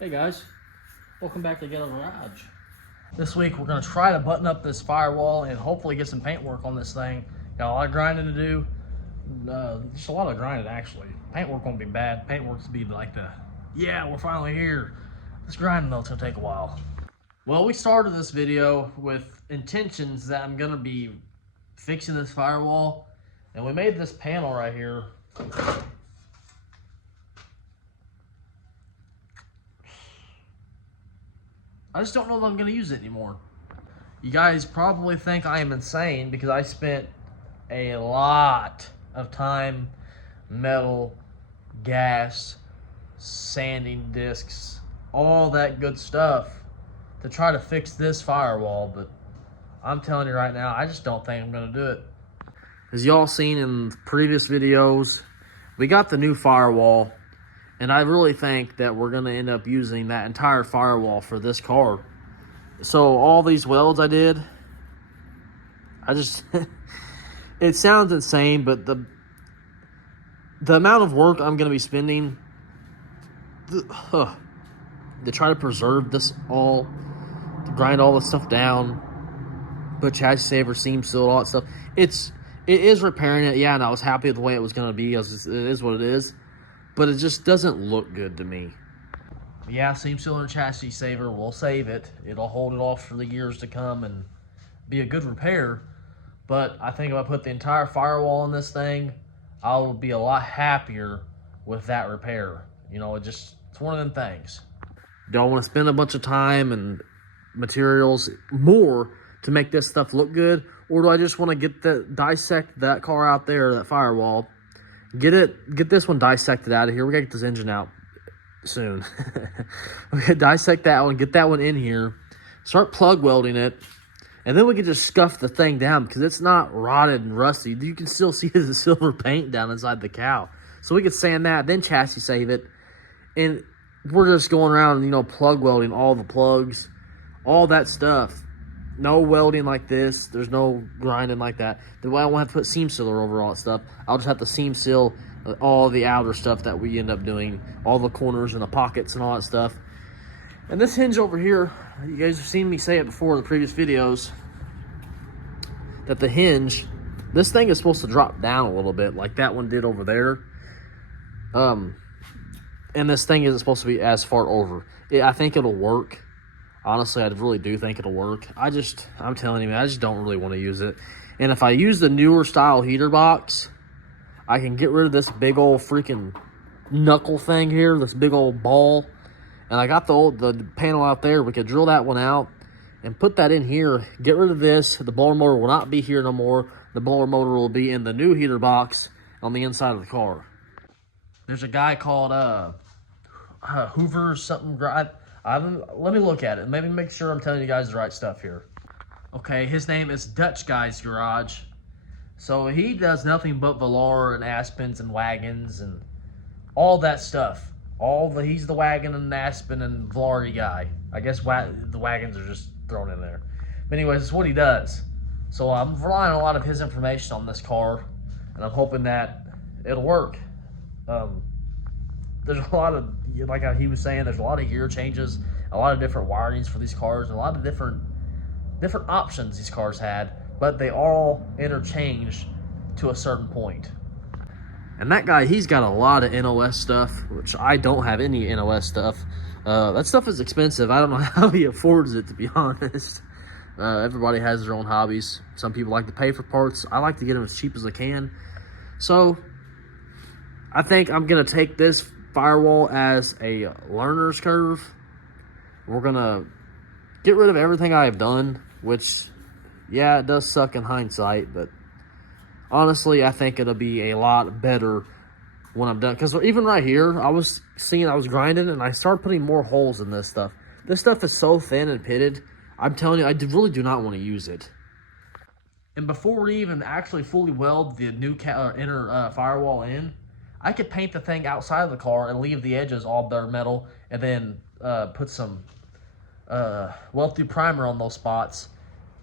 Hey guys, welcome back to Get a Garage. This week we're going to try to button up this firewall and hopefully get some paint work on this thing. Got a lot of grinding to do. Just a lot of grinding actually. Paint work won't be bad. Paint work's be like yeah, we're finally here. This grinding though, it's going to take a while. Well, we started this video with intentions that I'm going to be fixing this firewall. And we made this panel right here. I just don't know if I'm going to use it anymore. You guys probably think I am insane because I spent a lot of time, metal, gas, sanding discs, all that good stuff to try to fix this firewall, but I'm telling you right now, I just don't think I'm going to do it. As y'all seen in previous videos, we got the new firewall. And I really think that we're going to end up using that entire firewall for this car. So all these welds I did, it sounds insane, but the amount of work I'm going to be spending to try to preserve this all, to grind all this stuff down, put chassis saver, seam seal, all that stuff. It is repairing it. Yeah, and I was happy with the way it was going to be. It is what it is. But it just doesn't look good to me. Yeah, seam sealer and chassis saver, we'll save it. It'll hold it off for the years to come and be a good repair. But I think if I put the entire firewall in this thing, I'll be a lot happier with that repair. You know, it's one of them things. Do I want to spend a bunch of time and materials more to make this stuff look good? Or do I just want to dissect that car out there, that firewall, get this one dissected out of here. We gotta get this engine out soon. We gotta dissect that one, get that one in here, start plug welding it, and then we can just scuff the thing down because it's not rotted and rusty. You can still see the silver paint down inside the cow. So we can sand that, then chassis save it, and we're just going around, plug welding all the plugs, all that stuff. No welding like this. There's no grinding like that. The way I won't have to put seam sealer over all that stuff. I'll just have to seam seal all the outer stuff that we end up doing. All the corners and the pockets and all that stuff. And this hinge over here, you guys have seen me say it before in the previous videos, that the hinge, this thing is supposed to drop down a little bit like that one did over there. And this thing isn't supposed to be as far over. I think it'll work. Honestly, I really do think it'll work. I'm telling you, I just don't really want to use it. And if I use the newer style heater box, I can get rid of this big old freaking knuckle thing here, this big old ball. And I got the panel out there. We could drill that one out and put that in here. Get rid of this. The blower motor will not be here no more. The blower motor will be in the new heater box on the inside of the car. There's a guy called Hoover something. Let me look at it. Maybe make sure I'm telling you guys the right stuff here. Okay, his name is Dutch Guy's Garage. So he does nothing but volare and aspens and wagons and all that stuff. He's the wagon and aspen and volare guy. I guess the wagons are just thrown in there. But anyways, it's what he does. So I'm relying on a lot of his information on this car, and I'm hoping that it'll work. There's a lot of, like he was saying, there's a lot of gear changes, a lot of different wirings for these cars, and a lot of different options these cars had, but they all interchange to a certain point. And that guy, he's got a lot of NOS stuff, which I don't have any NOS stuff. That stuff is expensive. I don't know how he affords it, to be honest. Everybody has their own hobbies. Some people like to pay for parts. I like to get them as cheap as I can. So I think I'm going to take this firewall as a learner's curve. We're gonna get rid of everything I have done, which, yeah, it does suck in hindsight, but honestly, I think it'll be a lot better when I'm done. Because even right here, I was grinding, and I started putting more holes in this stuff. This stuff is so thin and pitted. I'm telling you, I really do not want to use it. And before we even actually fully weld the new inner firewall in, I could paint the thing outside of the car and leave the edges all bare metal, and then put some weld-through primer on those spots,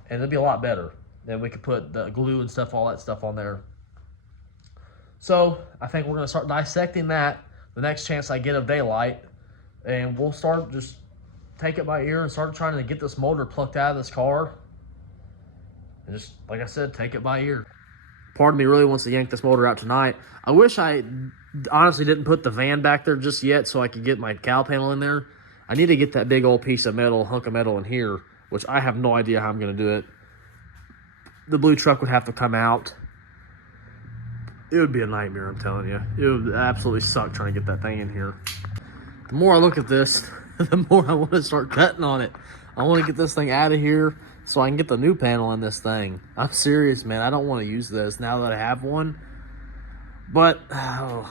and it'd be a lot better. Then we could put the glue and stuff, all that stuff on there. So I think we're going to start dissecting that the next chance I get of daylight, and we'll start just take it by ear and start trying to get this motor plucked out of this car. And just, like I said, take it by ear. Part of me really wants to yank this motor out tonight. I wish I honestly didn't put the van back there just yet so I could get my cowl panel in there. I need to get that big old piece of metal, hunk of metal in here, which I have no idea how I'm going to do it. The blue truck would have to come out. It would be a nightmare, I'm telling you. It would absolutely suck trying to get that thing in here. The more I look at this, the more I want to start cutting on it. I want to get this thing out of here so I can get the new panel in this thing. I'm serious, man. I don't want to use this now that I have one. But I'm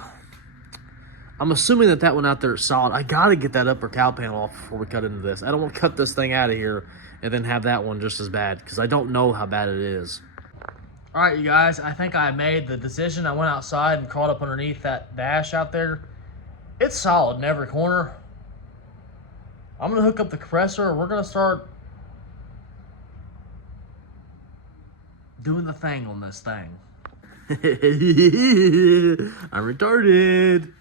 assuming that one out there is solid. I got to get that upper cowl panel off before we cut into this. I don't want to cut this thing out of here and then have that one just as bad, because I don't know how bad it is. All right, you guys, I think I made the decision. I went outside and crawled up underneath that dash out there. It's solid in every corner. I'm going to hook up the compressor, and we're going to start doing the thing on this thing. I'm retarded.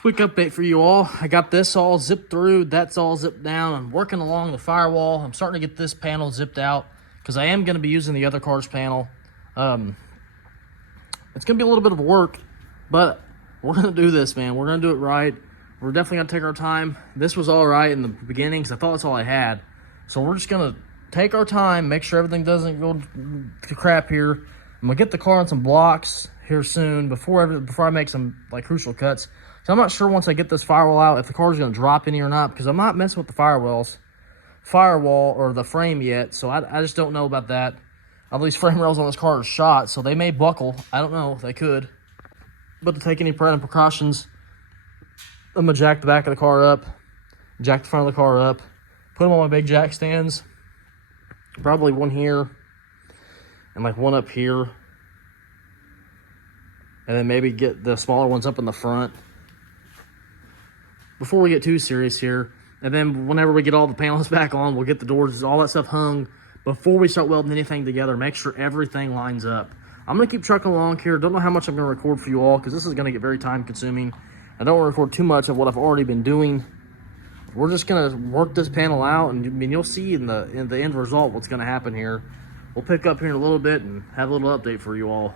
Quick update for you all. I got this all zipped through. That's all zipped down. I'm working along the firewall. I'm starting to get this panel zipped out because I am going to be using the other car's panel. It's going to be a little bit of work, but we're going to do this, man. We're going to do it right. We're definitely going to take our time. This was all right in the beginning because I thought that's all I had. So we're just going to take our time, make sure everything doesn't go to crap here. I'm going to get the car on some blocks here soon before I make some like crucial cuts. So I'm not sure once I get this firewall out if the car's going to drop any or not, because I'm not messing with the firewall or the frame yet, so I just don't know about that. All these frame rails on this car are shot, so they may buckle. I don't know. They could. But to take any parental precautions, I'm going to jack the back of the car up, jack the front of the car up, put them on my big jack stands, probably one here and like one up here, and then maybe get the smaller ones up in the front before we get too serious here. And then whenever we get all the panels back on, we'll get the doors, all that stuff hung before we start welding anything together. Make sure everything lines up. I'm going to keep trucking along here. Don't know how much I'm going to record for you all because this is going to get very time consuming. I don't want to record too much of what I've already been doing. We're just going to work this panel out, and I mean, you'll see in the end result what's going to happen here. We'll pick up here in a little bit and have a little update for you all.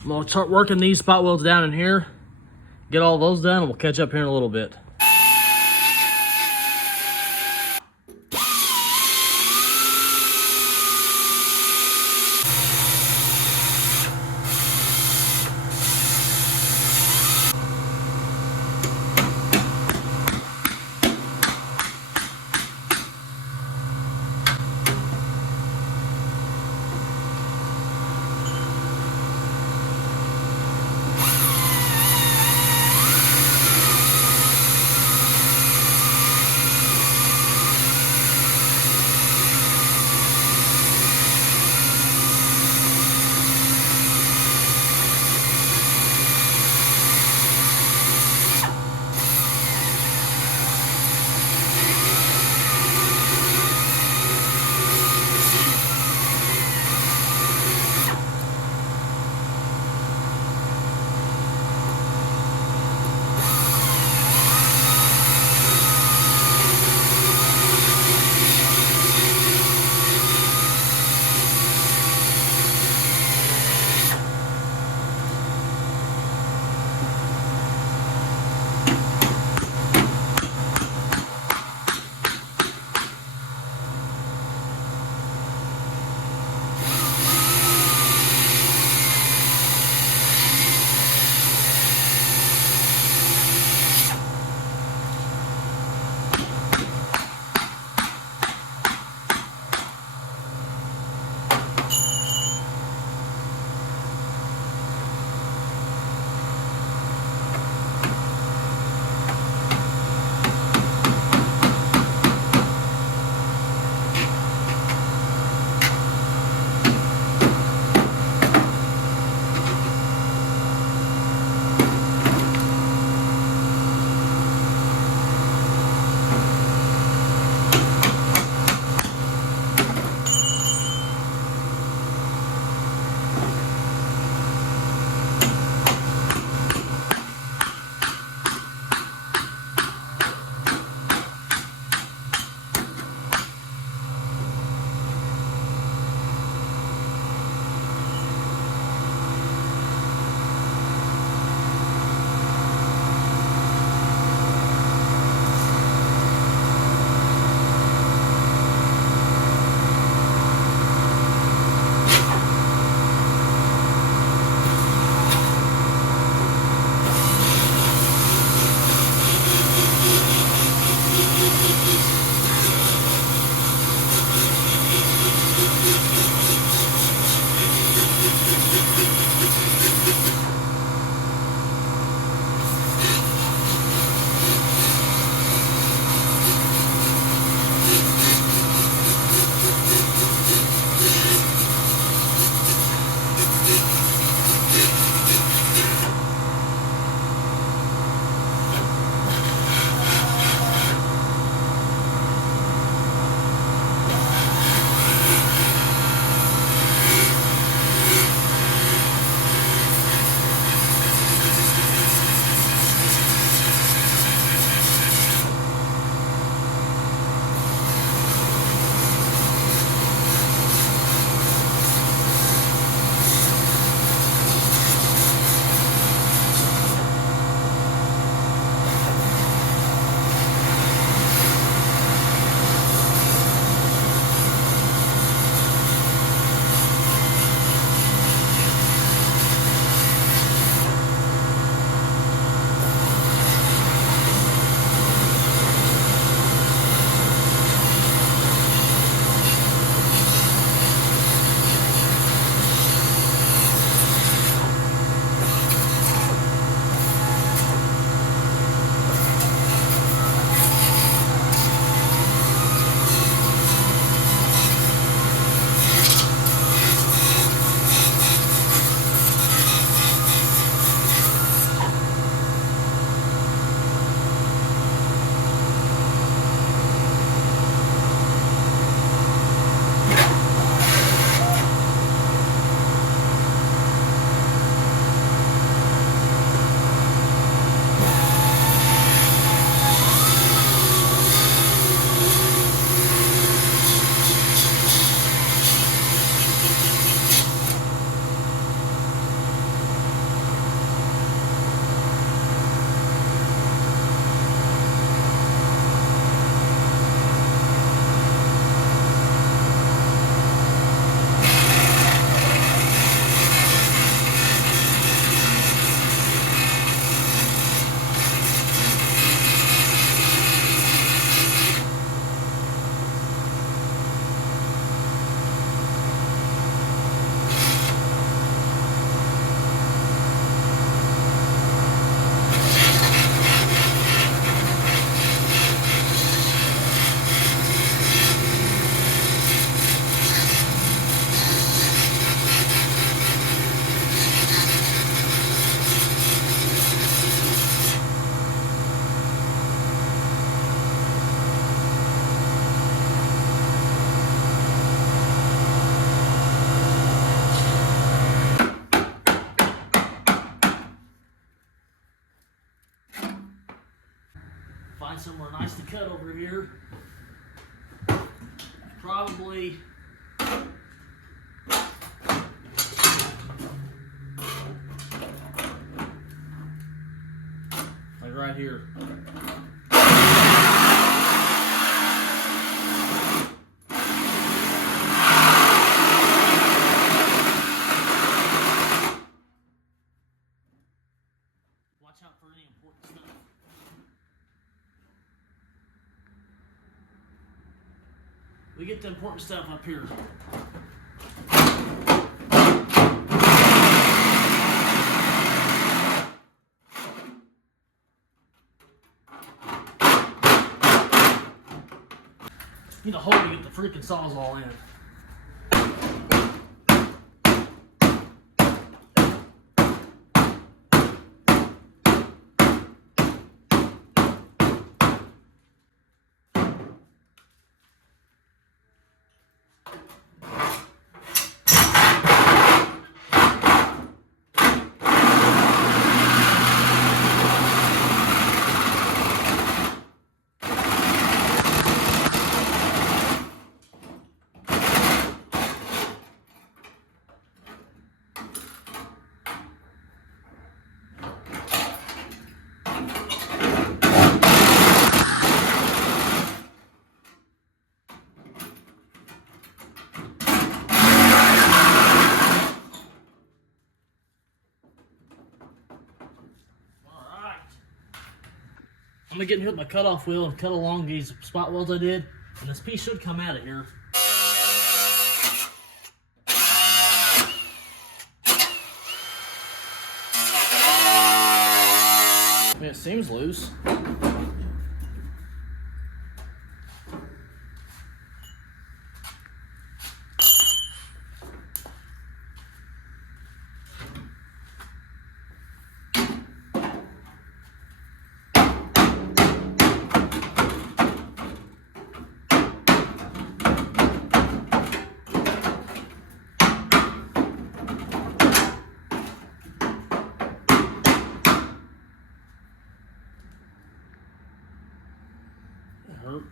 I'm going to start working these spot welds down in here. Get all those done, and we'll catch up here in a little bit. Find somewhere nice to cut over here. Probably like right here. Watch out for any important stuff. We get the important stuff up here. You need a hole to get the freaking saws all in. I'm gonna get in here with my cutoff wheel and cut along these spot welds I did, and this piece should come out of here. it seems loose. Hurt.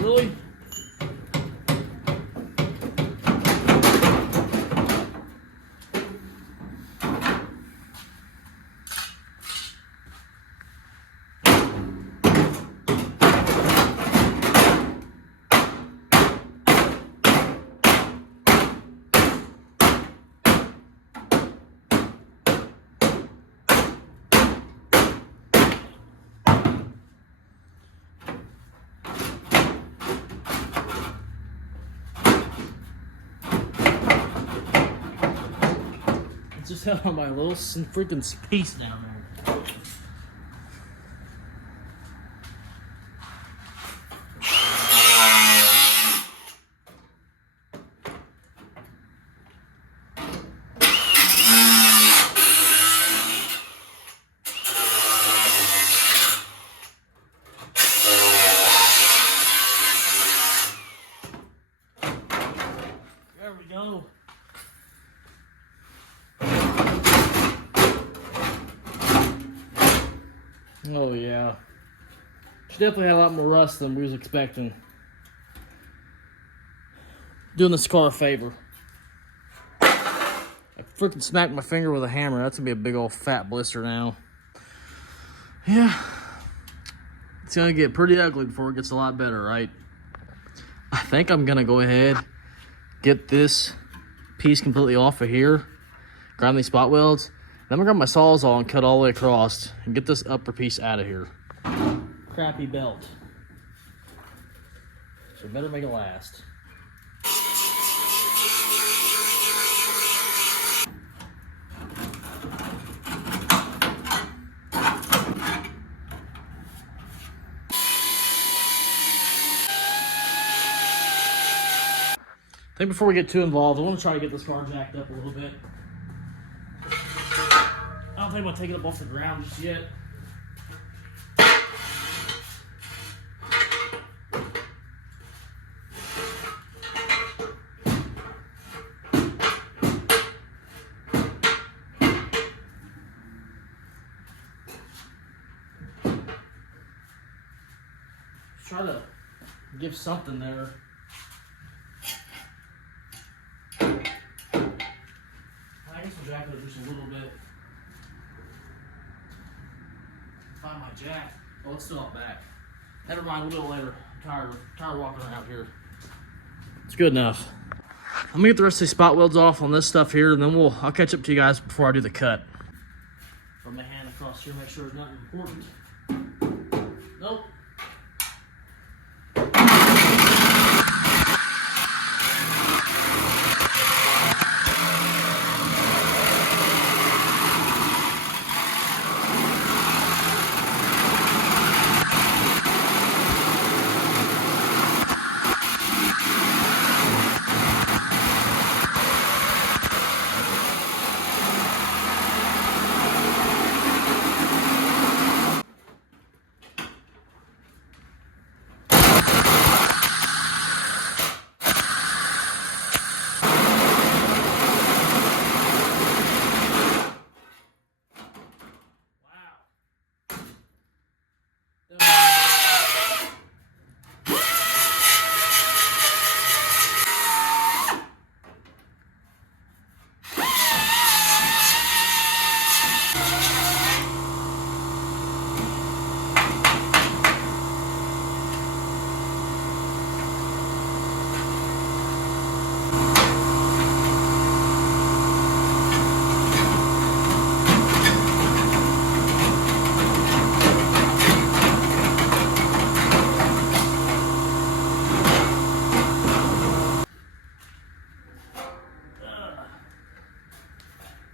Really? Just held on my little freaking piece down there. There we go. Oh yeah. She definitely had a lot more rust than we was expecting. Doing this car a favor. I freaking smacked my finger with a hammer. That's gonna be a big old fat blister now. Yeah. It's gonna get pretty ugly before it gets a lot better, right? I think I'm gonna go ahead, get this piece completely off of here, grind these spot welds. Then I'm gonna grab my Sawzall and cut all the way across and get this upper piece out of here. Crappy belt. So better make it last. I think before we get too involved, I want to try to get this car jacked up a little bit. I don't think I'm going to take it up off the ground just yet. Try to give something there. I guess we'll jack it up just a little bit. Find my jack. Oh, it's still up back. Never mind, we'll do it later. I'm tired walking around here. It's good enough. I'm gonna get the rest of these spot welds off on this stuff here, and then I'll catch up to you guys before I do the cut. Run my hand across here, make sure there's nothing important. Nope.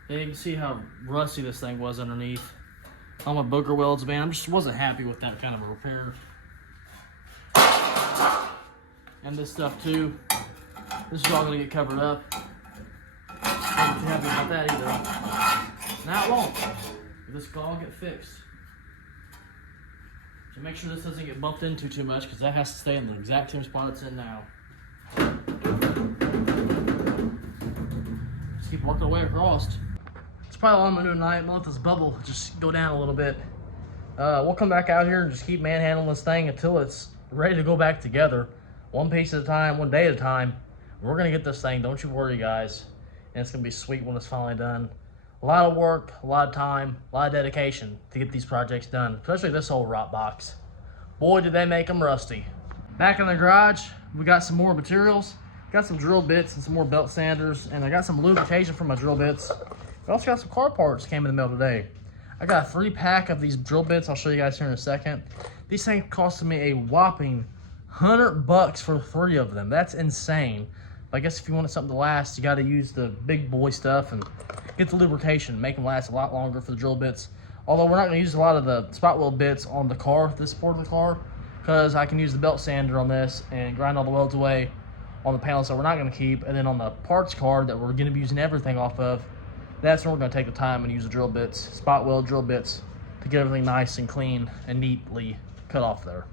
Yeah, you can see how rusty this thing was underneath. All my booger welds, man, I just wasn't happy with that kind of a repair. And this stuff too. This is all gonna get covered up. I'm not too happy about that either. Now it won't. This will all get fixed. So make sure this doesn't get bumped into too much, because that has to stay in the exact same spot it's in now. Just keep working our way across. That's probably all I'm gonna do tonight. I'm gonna let this bubble just go down a little bit. We'll come back out here and just keep manhandling this thing until it's ready to go back together. One piece at a time, one day at a time. We're gonna get this thing, don't you worry, guys. And it's gonna be sweet when it's finally done. A lot of work, a lot of time, a lot of dedication to get these projects done, especially this old rot box. Boy, did they make them rusty. Back in the garage, we got some more materials. Got some drill bits and some more belt sanders, and I got some lubrication for my drill bits. We also got some car parts came in the mail today. I got a 3-pack of these drill bits. I'll show you guys here in a second. These things costed me a whopping $100 for 3 of them. That's insane. But I guess if you wanted something to last, you got to use the big boy stuff and get the lubrication, make them last a lot longer for the drill bits. Although we're not going to use a lot of the spot weld bits on the car, this part of the car, because I can use the belt sander on this and grind all the welds away on the panels that we're not going to keep. And then on the parts card that we're going to be using everything off of, that's when we're going to take the time and use the drill bits, spot weld drill bits, to get everything nice and clean and neatly cut off there.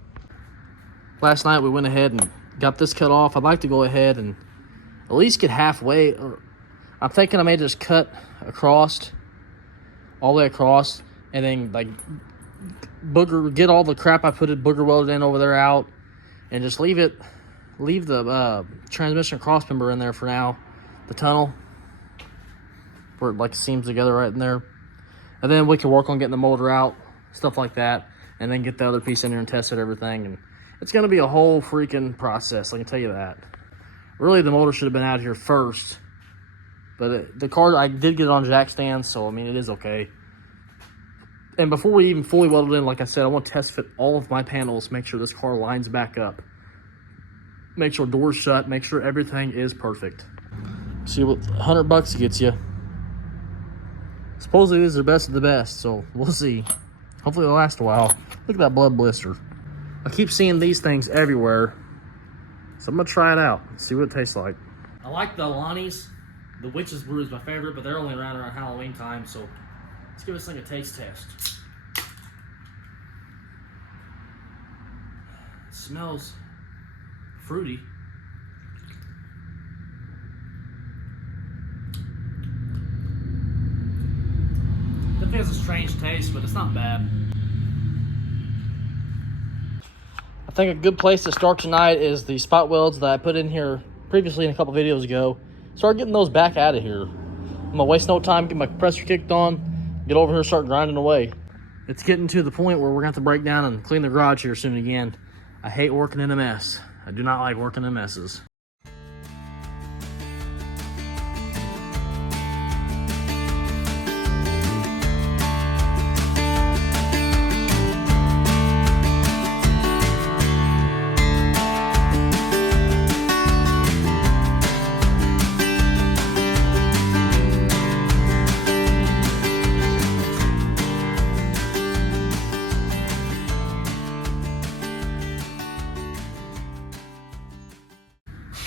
Last night we went ahead and got this cut off. I'd like to go ahead and at least get halfway. I'm thinking I may just cut across, all the way across, and then like get all the crap I put it booger welded in over there out, and just leave the transmission cross member in there for now, the tunnel, where it like seams together right in there. And then we can work on getting the motor out, stuff like that, and then get the other piece in there and test it, everything. And it's going to be a whole freaking process, I can tell you that. Really, the motor should have been out here first, but the car, I did get it on jack stands, so I mean, it is okay. And before we even fully weld it in, like I said, I want to test fit all of my panels, make sure this car lines back up, make sure doors shut, make sure everything is perfect. See what $100 gets you. Supposedly these are the best of the best, so we'll see. Hopefully they'll last a while. Look at that blood blister. I keep seeing these things everywhere, so I'm gonna try it out, see what it tastes like. I like the Alani's. The Witch's Brew is my favorite, but they're only around Halloween time, so let's give this thing a taste test. It smells fruity. It has a strange taste, but it's not bad. I think a good place to start tonight is the spot welds that I put in here previously in a couple videos ago. Start getting those back out of here. I'm gonna waste no time, get my compressor kicked on, get over here, start grinding away. It's getting to the point where we're going to have to break down and clean the garage here soon again. I hate working in a mess. I do not like working in messes.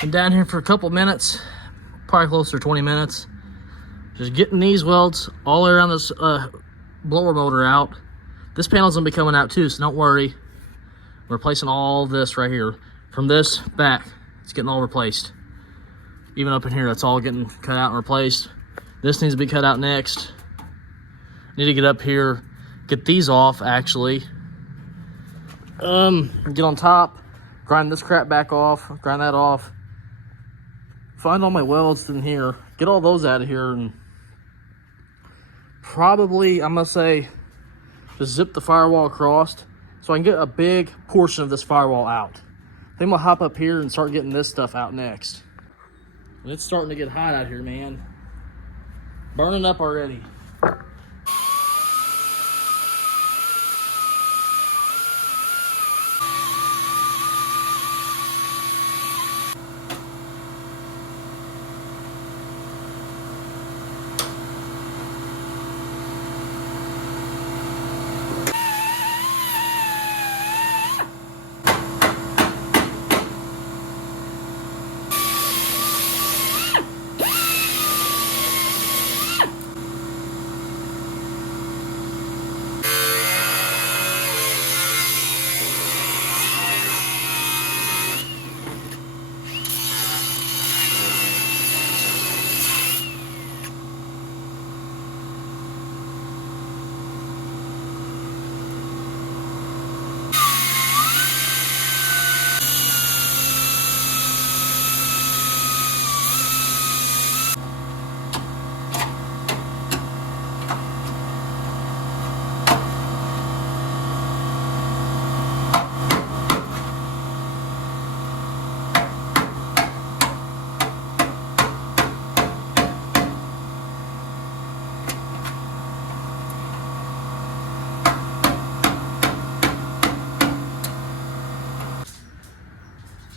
Been down here for a couple minutes, probably closer to 20 minutes. Just getting these welds all the way around this blower motor out. This panel's gonna be coming out too, so don't worry. We're replacing all this right here. From this back, it's getting all replaced. Even up in here, that's all getting cut out and replaced. This needs to be cut out next. Need to get up here, get these off actually. Get on top, grind this crap back off, grind that off. Find all my welds in here, get all those out of here, and probably, I'm gonna say, just zip the firewall across so I can get a big portion of this firewall out. I think I'm gonna hop up here and start getting this stuff out next. And it's starting to get hot out here, man. Burning up already.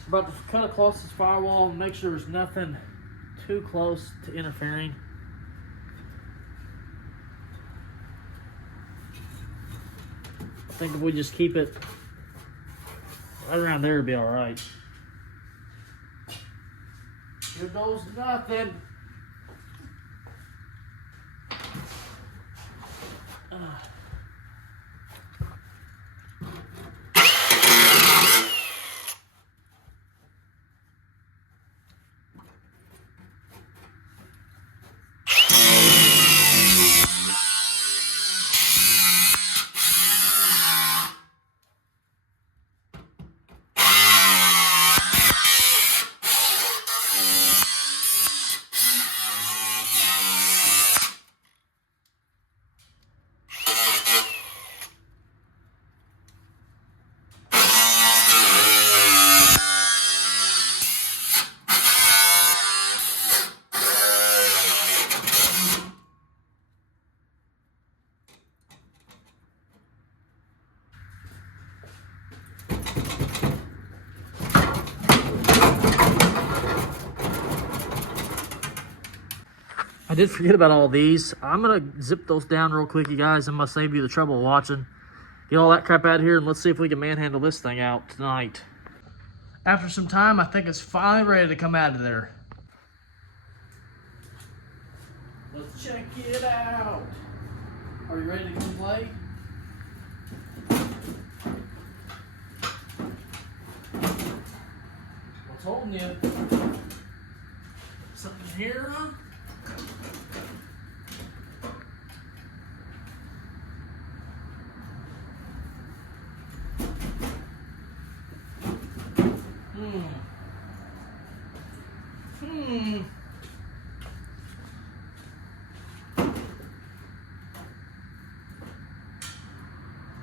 About to cut across this firewall and make sure there's nothing too close to interfering. I think if we just keep it right around there, it'll be all right. Here goes nothing. I did forget about all these. I'm gonna zip those down real quick, you guys. I'm gonna save you the trouble of watching. Get all that crap out of here, and let's see if we can manhandle this thing out tonight. After some time, I think it's finally ready to come out of there. Let's check it out. Are you ready to come play? What's holding you? Something here, huh?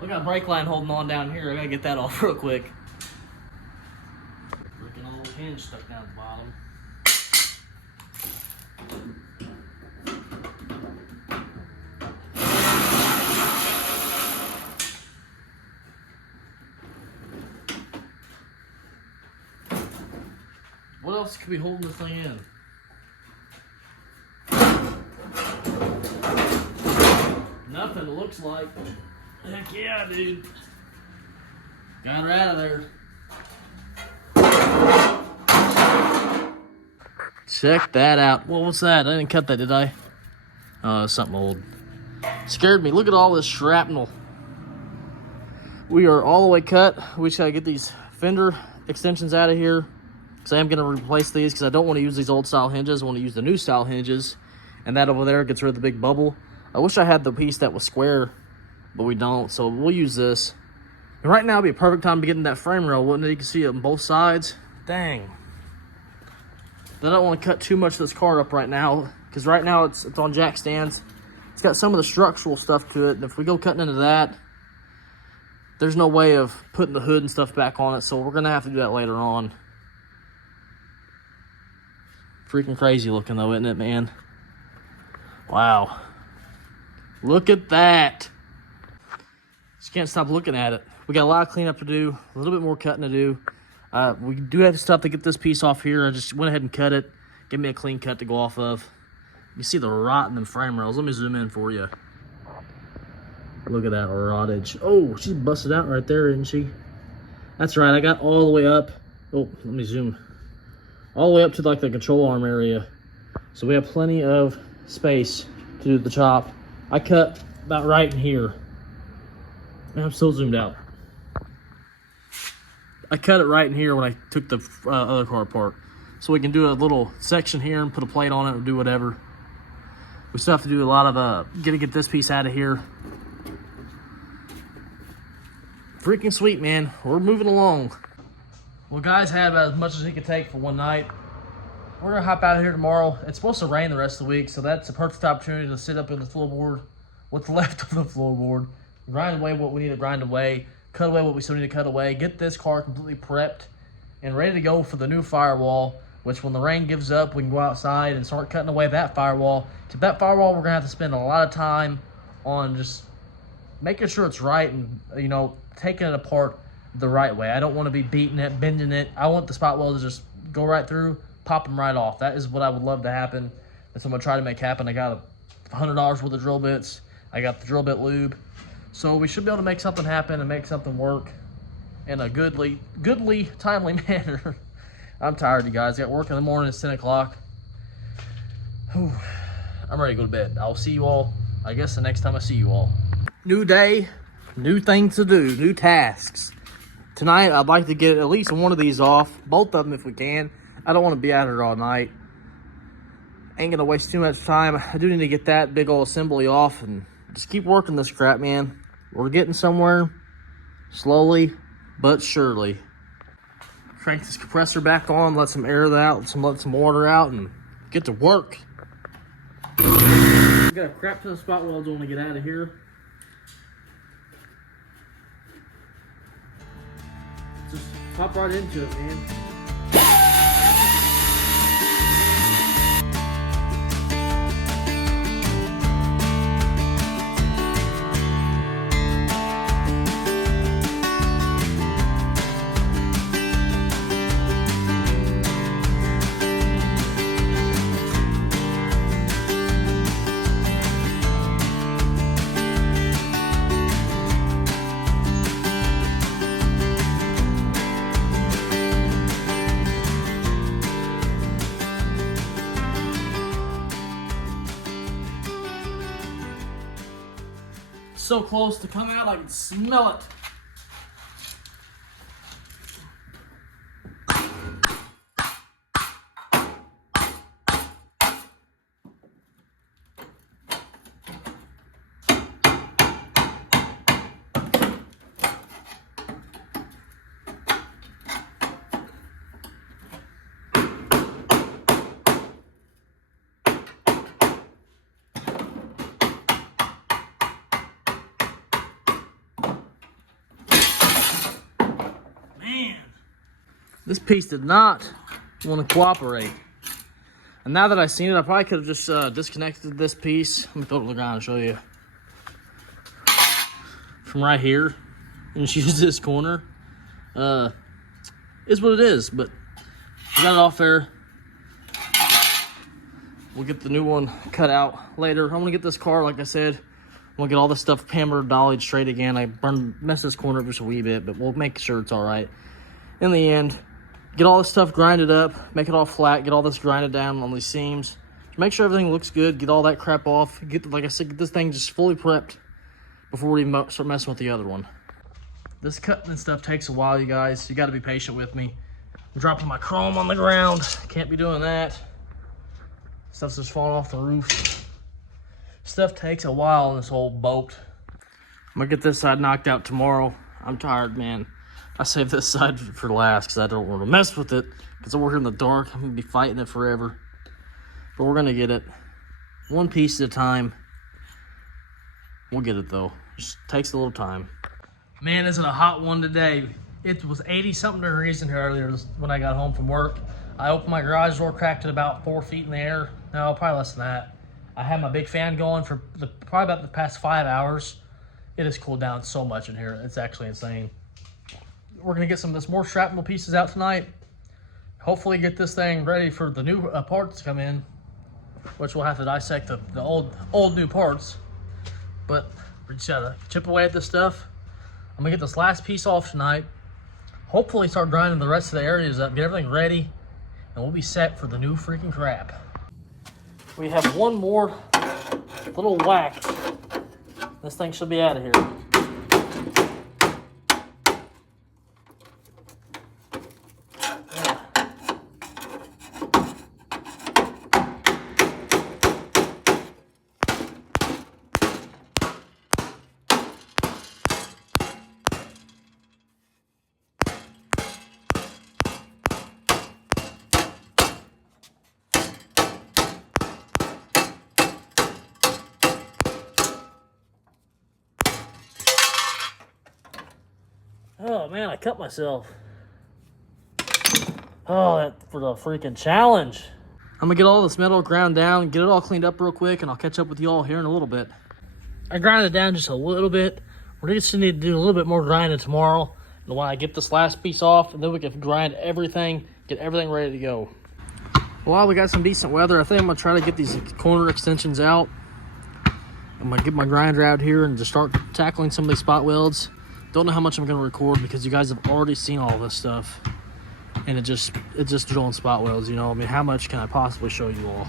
Look at the brake line holding on down here. I gotta get that off real quick. Freaking old hinge stuck down at the bottom. What else could be holding this thing in? Nothing, it looks like. Heck yeah, dude. Got her out of there. Check that out. What was that? I didn't cut that, did I? Oh, something old. Scared me. Look at all this shrapnel. We are all the way cut. We just gotta get these fender extensions out of here, because I am gonna replace these, because I don't want to use these old style hinges. I want to use the new style hinges, and that over there gets rid of the big bubble. I wish I had the piece that was square, but we don't, so we'll use this. And right now would be a perfect time to get in that frame rail, wouldn't it? You can see it on both sides. Dang. I don't want to cut too much of this car up right now, because right now it's on jack stands. It's got some of the structural stuff to it, and if we go cutting into that, there's no way of putting the hood and stuff back on it, so we're going to have to do that later on. Freaking crazy looking though, isn't it, man? Wow. Look at that. Just can't stop looking at it. We got a lot of cleanup to do, a little bit more cutting to do. We do have stuff to get this piece off here. I just went ahead and cut it. Give me a clean cut to go off of. You see the rot in the frame rails. Let me zoom in for you. Look at that rottage. Oh, she's busted out right there, isn't she? That's right, I got all the way up. Oh, let me zoom. All the way up to like the control arm area. So we have plenty of space to do the chop. I cut about right in here. And I'm still zoomed out. I cut it right in here when I took the other car apart. So we can do a little section here and put a plate on it or do whatever. We still have to do a lot of, get this piece out of here. Freaking sweet, man. We're moving along. Well, guys had about as much as he could take for one night. We're gonna hop out of here tomorrow. It's supposed to rain the rest of the week, so that's a perfect opportunity to sit up in the floorboard, what's left of the floorboard, grind away what we need to grind away, cut away what we still need to cut away, get this car completely prepped and ready to go for the new firewall, which when the rain gives up, we can go outside and start cutting away that firewall. To that firewall, we're gonna have to spend a lot of time on just making sure it's right and, you know, taking it apart the right way. I don't want to be beating it, bending it. I want the spot weld to just go right through, pop them right off. That is what I would love to happen. That's what I'm going to try to make happen. I got $100 worth of drill bits. I got the drill bit lube. So we should be able to make something happen and make something work in a goodly, timely manner. I'm tired, you guys. I got work in the morning. It's 10 o'clock. I'm ready to go to bed. I'll see you all, I guess, the next time I see you all. New day, new things to do, new tasks. Tonight, I'd like to get at least one of these off, both of them if we can. I don't want to be out here all night. Ain't gonna waste too much time. I do need to get that big old assembly off and just keep working this crap, man. We're getting somewhere, slowly but surely. Crank this compressor back on, let some air out, let some water out, and get to work. We got a crap ton of spot welds I want to get out of here. Just hop right into it, man. So close to come out, I can smell it. This piece did not want to cooperate. And now that I've seen it, I probably could have just disconnected this piece. Let me throw it on the ground and show you. From right here. And just use this corner. Is what it is, but we got it off there. We'll get the new one cut out later. I'm gonna get this car, like I said, we'll get all this stuff hammered, dollied straight again. I messed this corner up just a wee bit, but we'll make sure it's all right. In the end, get all this stuff grinded up, make it all flat, get all this grinded down on these seams. Make sure everything looks good, get all that crap off. Get, like I said, get this thing just fully prepped before we even start messing with the other one. This cutting and stuff takes a while, you guys. You gotta be patient with me. I'm dropping my chrome on the ground. Can't be doing that. Stuff's just falling off the roof. Stuff takes a while in this old boat. I'm gonna get this side knocked out tomorrow. I'm tired, man. I saved this side for last because I don't want to mess with it. Because I work in the dark. I'm gonna be fighting it forever. But we're gonna get it. One piece at a time. We'll get it though. Just takes a little time. Man, isn't a hot one today. It was 80-something degrees in here earlier when I got home from work. I opened my garage door, cracked it about 4 feet in the air. No, probably less than that. I had my big fan going for probably about the past 5 hours. It has cooled down so much in here. It's actually insane. We're going to get some of this more shrapnel pieces out tonight. Hopefully get this thing ready for the new parts to come in, which we'll have to dissect the old new parts. But we just got to chip away at this stuff. I'm going to get this last piece off tonight. Hopefully start grinding the rest of the areas up, get everything ready, and we'll be set for the new freaking crap. We have one more little whack. This thing should be out of here. Oh man, I cut myself. Oh, that for the freaking challenge. I'm gonna get all this metal ground down, get it all cleaned up real quick, and I'll catch up with you all here in a little bit. I grinded it down just a little bit. We're just gonna need to do a little bit more grinding tomorrow. And when I get this last piece off, and then we can grind everything, get everything ready to go. Well, we got some decent weather. I think I'm gonna try to get these corner extensions out. I'm gonna get my grinder out here and just start tackling some of these spot welds. Don't know how much I'm going to record because you guys have already seen all this stuff. And it's just drilling spot welds, you know. I mean, how much can I possibly show you all?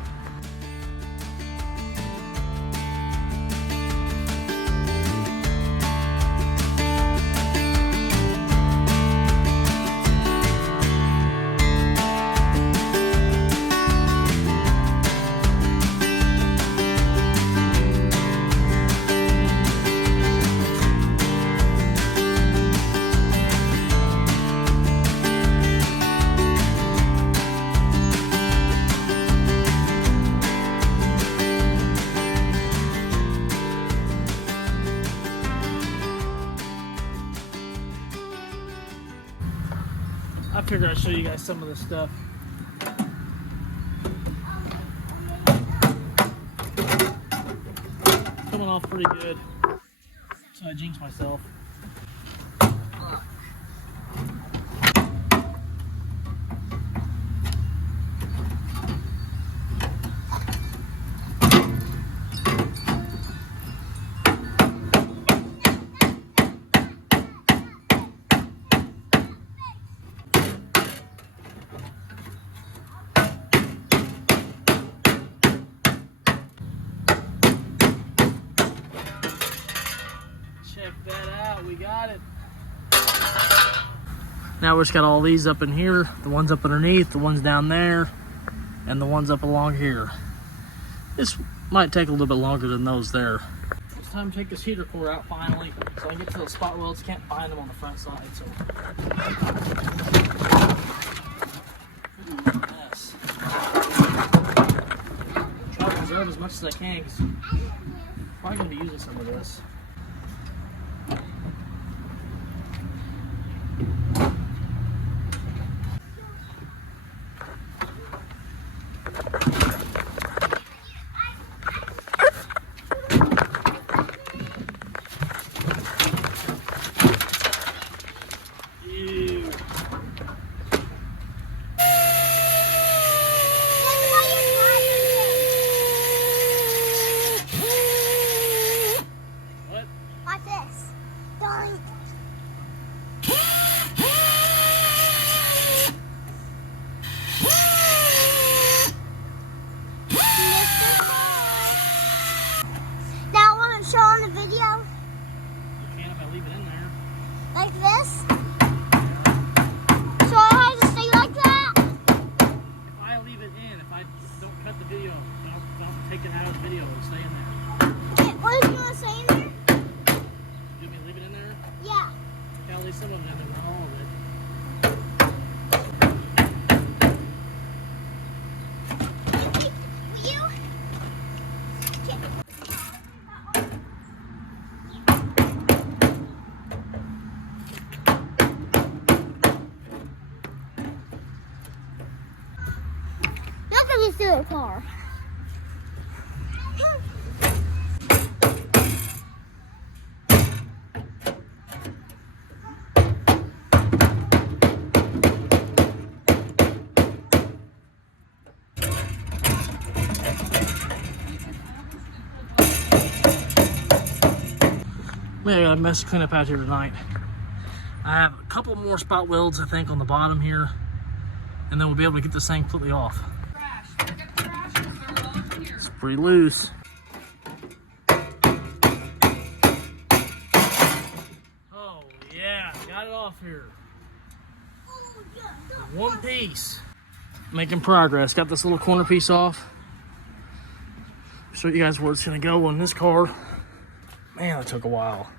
I figured I'd show you guys some of this stuff. Coming off pretty good. So I jinxed myself. Check that out, we got it. Now we just got all these up in here, the ones up underneath, the ones down there, and the ones up along here. This might take a little bit longer than those there. It's time to take this heater core out finally, so I can get to those spot welds. Can't find them on the front side, so. Mess. Try to preserve as much as I can, because I'm probably going to be using some of this. show on the video? You can if I leave it in there. Like this? So I have to stay like that? If I leave it in, if I don't cut the video, don't take it out of the video, it'll stay in there. Okay, what is you want to say in there? You want me to leave it in there? Yeah. Yeah, at least some of it in there, not all of it. Will you? Not gonna be through the car. Man, I got a mess to clean up out here tonight. I have a couple more spot welds, I think, on the bottom here, and then we'll be able to get this thing completely off. It's pretty loose. Oh yeah, got it off here. One piece. Making progress. Got this little corner piece off. Show you guys where it's gonna go on this car. Man, that took a while.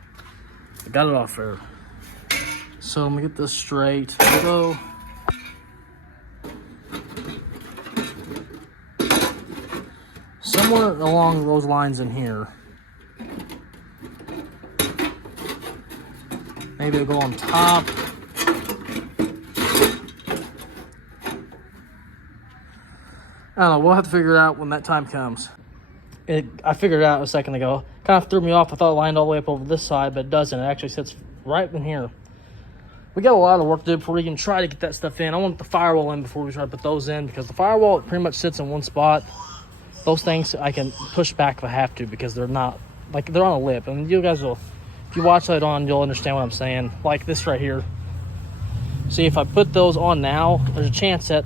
I got it off there. So I'm gonna get this straight. So somewhere along those lines in here. Maybe it'll go on top. I don't know, we'll have to figure it out when that time comes. I figured it out a second ago. Kind of threw me off. I thought it lined all the way up over this side, but it doesn't. It actually sits right in here. We got a lot of work to do before we can try to get that stuff in. I want the firewall in before we try to put those in, because the firewall pretty much sits in one spot. Those things I can push back if I have to, because they're not, like, they're on a lip. And you guys will, if you watch that on, you'll understand what I'm saying. Like this right here. See, if I put those on now, there's a chance that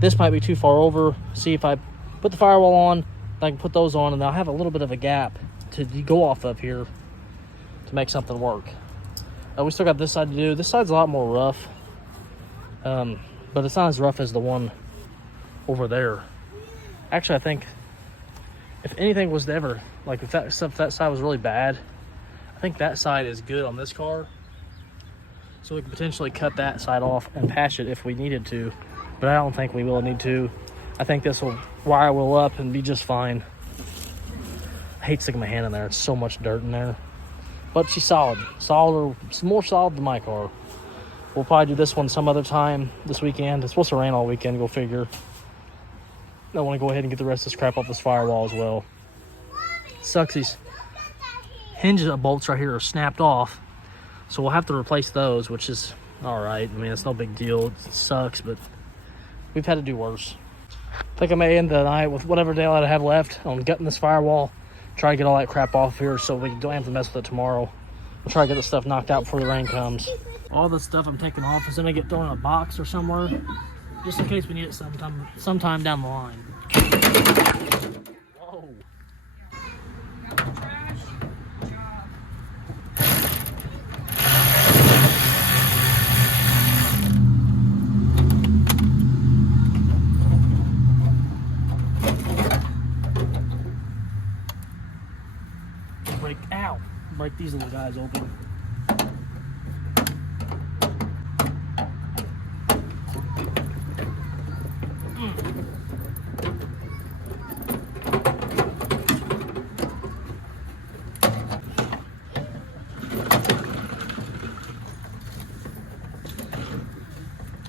this might be too far over. See, if I put the firewall on, I can put those on, and I'll have a little bit of a gap to go off of here to make something work. We still got this side to do. This side's a lot more rough, but it's not as rough as the one over there. Actually, I think if anything was to ever, like if that side was really bad, I think that side is good on this car. So we can potentially cut that side off and patch it if we needed to, but I don't think we will need to. I think this will wire will up and be just fine. I hate sticking my hand in there. It's so much dirt in there. But she's solid. It's more solid than my car. We'll probably do this one some other time this weekend. It's supposed to rain all weekend, go figure. I want to go ahead and get the rest of this crap off this firewall as well. Sucks, these hinges of bolts right here are snapped off. So we'll have to replace those, which is alright. I mean, it's no big deal. It sucks, but we've had to do worse. I think I may end the night with whatever daylight I have left on gutting this firewall. Try to get all that crap off here so we don't have to mess with it tomorrow. We'll try to get this stuff knocked out before the rain comes. All the stuff I'm taking off is going to get thrown in a box or somewhere, just in case we need it sometime down the line. Whoa. Break these little guys open.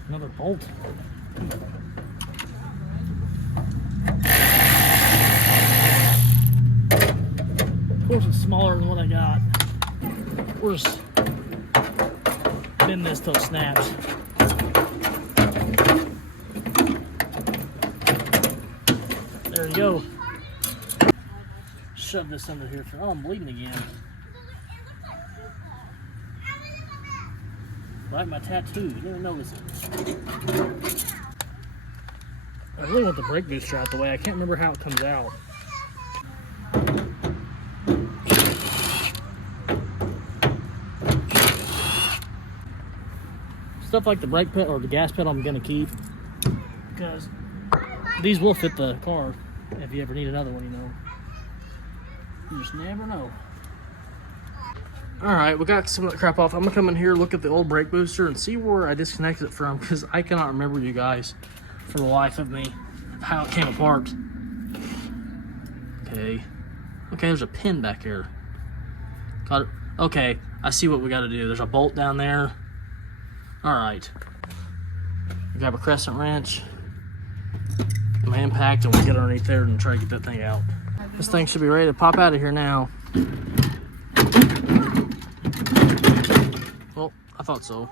Another bolt. Of course, it's smaller than what I got. We'll just bend this till it snaps. There you go. Shove this under here for. Oh, I'm bleeding again. Right, my tattoo. You didn't notice it. I really want the brake booster out the way. I can't remember how it comes out. stuff like the brake pedal or the gas pedal I'm gonna keep, because these will fit the car if you ever need another one, you know. You just never know. Alright, we got some of that crap off. I'm gonna come in here, look at the old brake booster, and see where I disconnected it from, because I cannot remember, you guys, for the life of me, how it came apart. Okay, there's a pin back here. Got it. Okay, I see what we gotta do. There's a bolt down there. Alright. Grab a crescent wrench, my impact, and we'll get underneath there and try to get that thing out. This thing should be ready to pop out of here now. Well, I thought so.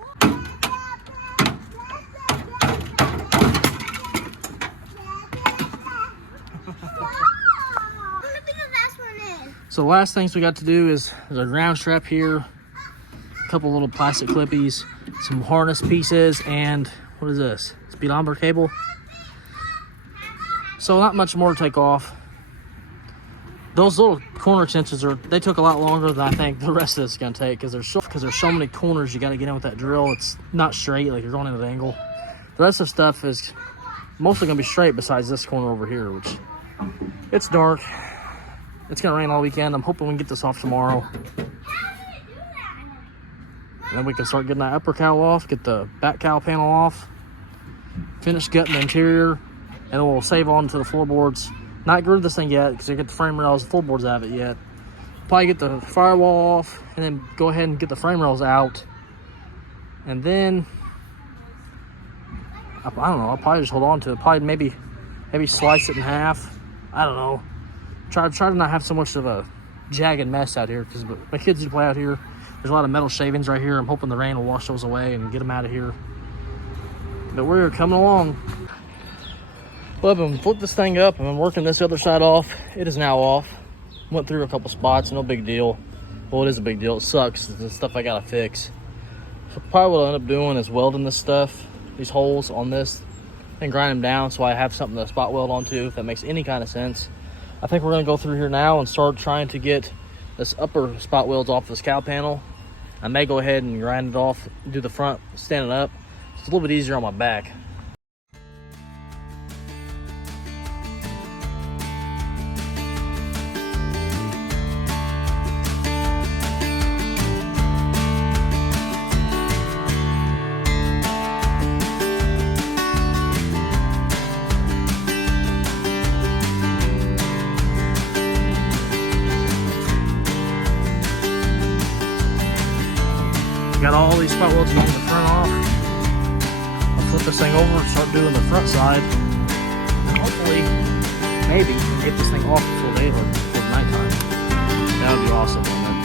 So the last things we got to do is there's a ground strap here, a couple little plastic clippies, some harness pieces, and what is this? Speedometer cable. So not much more to take off. Those little corner extensions they took a lot longer than I think the rest of this is gonna take, because there's so many corners you got to get in with that drill. It's not straight, like you're going in at an angle. The rest of the stuff is mostly gonna be straight, besides this corner over here, which it's dark. It's gonna rain all weekend. I'm hoping we can get this off tomorrow. And then we can start getting that upper cowl off, get the back cowl panel off, finish gutting the interior, and then we'll save on to the floorboards. Not glued this thing yet, because I get the frame rails and floorboards out of it yet. Probably get the firewall off, and then go ahead and get the frame rails out. And then, I don't know, I'll probably just hold on to it. Probably maybe slice it in half. I don't know. Try to not have so much of a jagged mess out here, because my kids do play out here. There's a lot of metal shavings right here. I'm hoping the rain will wash those away and get them out of here. But we're coming along. Well, I've been flipped this thing up. I've been working this other side off. It is now off. Went through a couple spots, no big deal. Well, it is a big deal. It sucks. It's the stuff I gotta fix. So probably what I'll end up doing is welding this stuff, these holes on this, and grind them down so I have something to spot weld onto, if that makes any kind of sense. I think we're gonna go through here now and start trying to get this upper spot welds off this cowl panel. I may go ahead and grind it off, do the front standing up. It's a little bit easier on my back. Got all these spot welds going the front off. I'll flip this thing over and start doing the front side. And hopefully, maybe, get this thing off before daylight, before nighttime. That would be awesome, wouldn't it?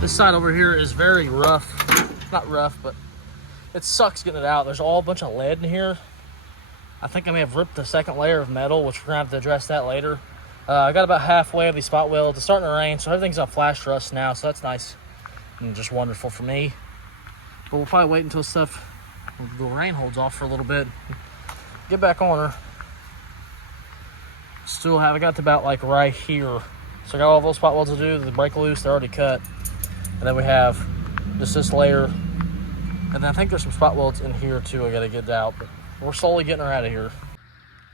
This side over here is very rough. Not rough, but it sucks getting it out. There's all a bunch of lead in here. I think I may have ripped the second layer of metal, which we're gonna have to address that later. I got about halfway of these spot welds. It's starting to rain, so everything's on flash rust now, so that's nice and just wonderful for me. But we'll probably wait until the rain holds off for a little bit. Get back on her. I got to about like right here. So I got all those spot welds to do. The brake loose, they're already cut. And then we have just this layer. And then I think there's some spot welds in here too I gotta get out. But we're slowly getting her out of here.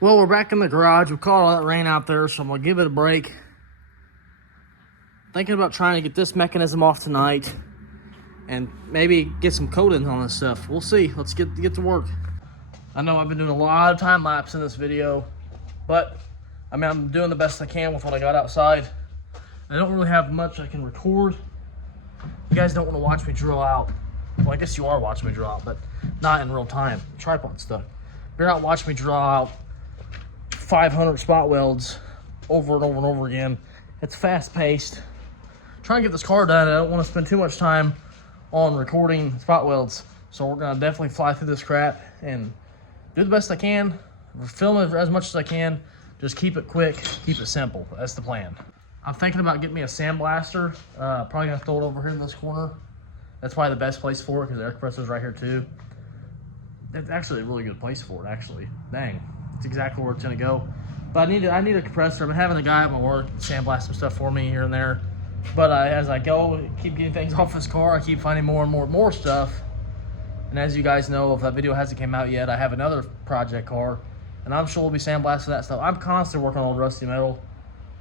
Well, we're back in the garage. We caught all that rain out there, so I'm gonna give it a break. Thinking about trying to get this mechanism off tonight and maybe get some coatings on this stuff. We'll see. Let's get to work. I know I've been doing a lot of time lapse in this video, but I mean, I'm doing the best I can with what I got outside. I don't really have much I can record, You guys don't want to watch me drill out. Well, I guess you are watching me drill out, but not in real time. Tripod stuff. You're not watching me draw out 500 spot welds over and over and over again. It's fast paced. Trying to get this car done. I don't want to spend too much time on recording spot welds. So we're gonna definitely fly through this crap and do the best I can. Film it as much as I can. Just keep it quick, keep it simple. That's the plan. I'm thinking about getting me a sandblaster. Probably gonna throw it over here in this corner. That's probably the best place for it because the air compressor's right here too. It's actually a really good place for it, actually. Dang, it's exactly where it's gonna go. But I need a compressor. I'm having a guy at my work sandblast some stuff for me here and there. But as I go, keep getting things off this car, I keep finding more and more stuff. And as you guys know, if that video hasn't came out yet, I have another project car, and I'm sure we'll be sandblasting that stuff. I'm constantly working on rusty metal,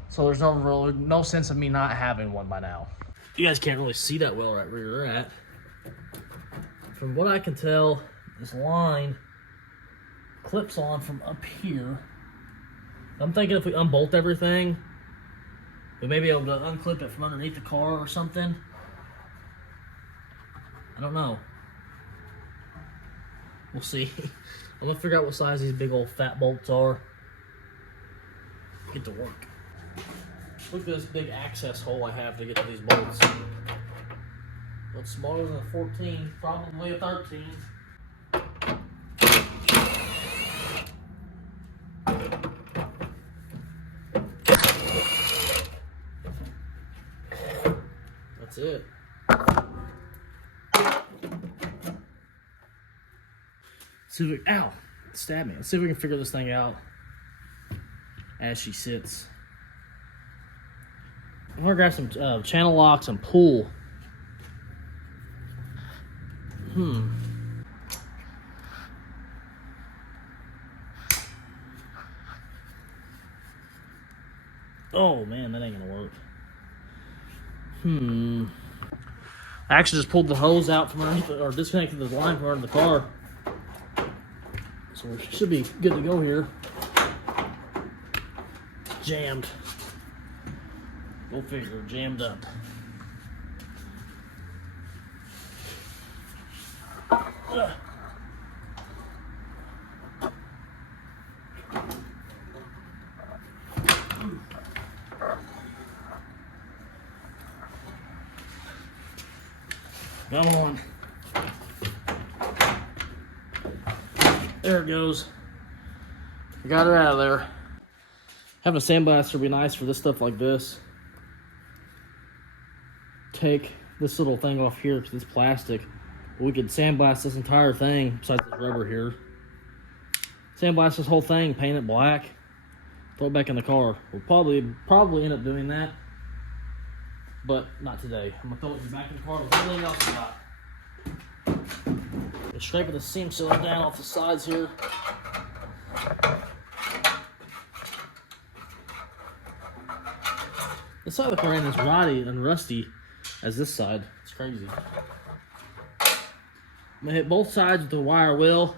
so there's no sense of me not having one by now. You guys can't really see that well right where you're at. From what I can tell, this line clips on from up here. I'm thinking if we unbolt everything, we may be able to unclip it from underneath the car or something. I don't know. We'll see. I'm gonna figure out what size these big old fat bolts are. Get to work. Look at this big access hole I have to get to these bolts. What's smaller than a 14? Probably a 13. That's it. See if we, ow, stab me. Let's see if we can figure this thing out as she sits. I'm gonna grab some channel locks and pull. Oh man, that ain't gonna work. I actually just pulled the hose out from underneath, or disconnected the line from under the car. So we should be good to go here. Jammed. Go figure, jammed up. Come on. There it goes. I got her out of there. Having a sandblaster would be nice for this stuff like this. Take this little thing off here because it's plastic. We could sandblast this entire thing besides this rubber here. Sandblast this whole thing, paint it black, throw it back in the car. We'll probably end up doing that, but not today. I'm gonna throw it back in the car with everything else we got. Just scraping the seam sealer down off the sides here. This side of the car ain't as rotty and rusty as this side. It's crazy. I'm gonna hit both sides with the wire wheel.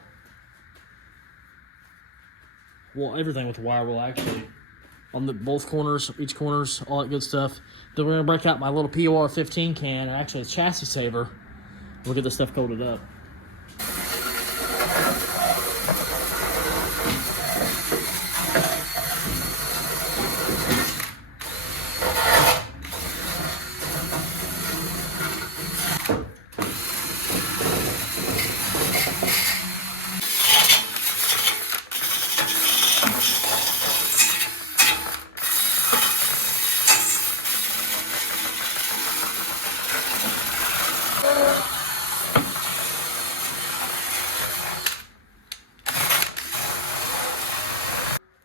Well, everything with the wire wheel actually. On the both corners, each corners, all that good stuff. Then we're gonna break out my little POR 15 can, and actually a chassis saver. We'll get this stuff coated up.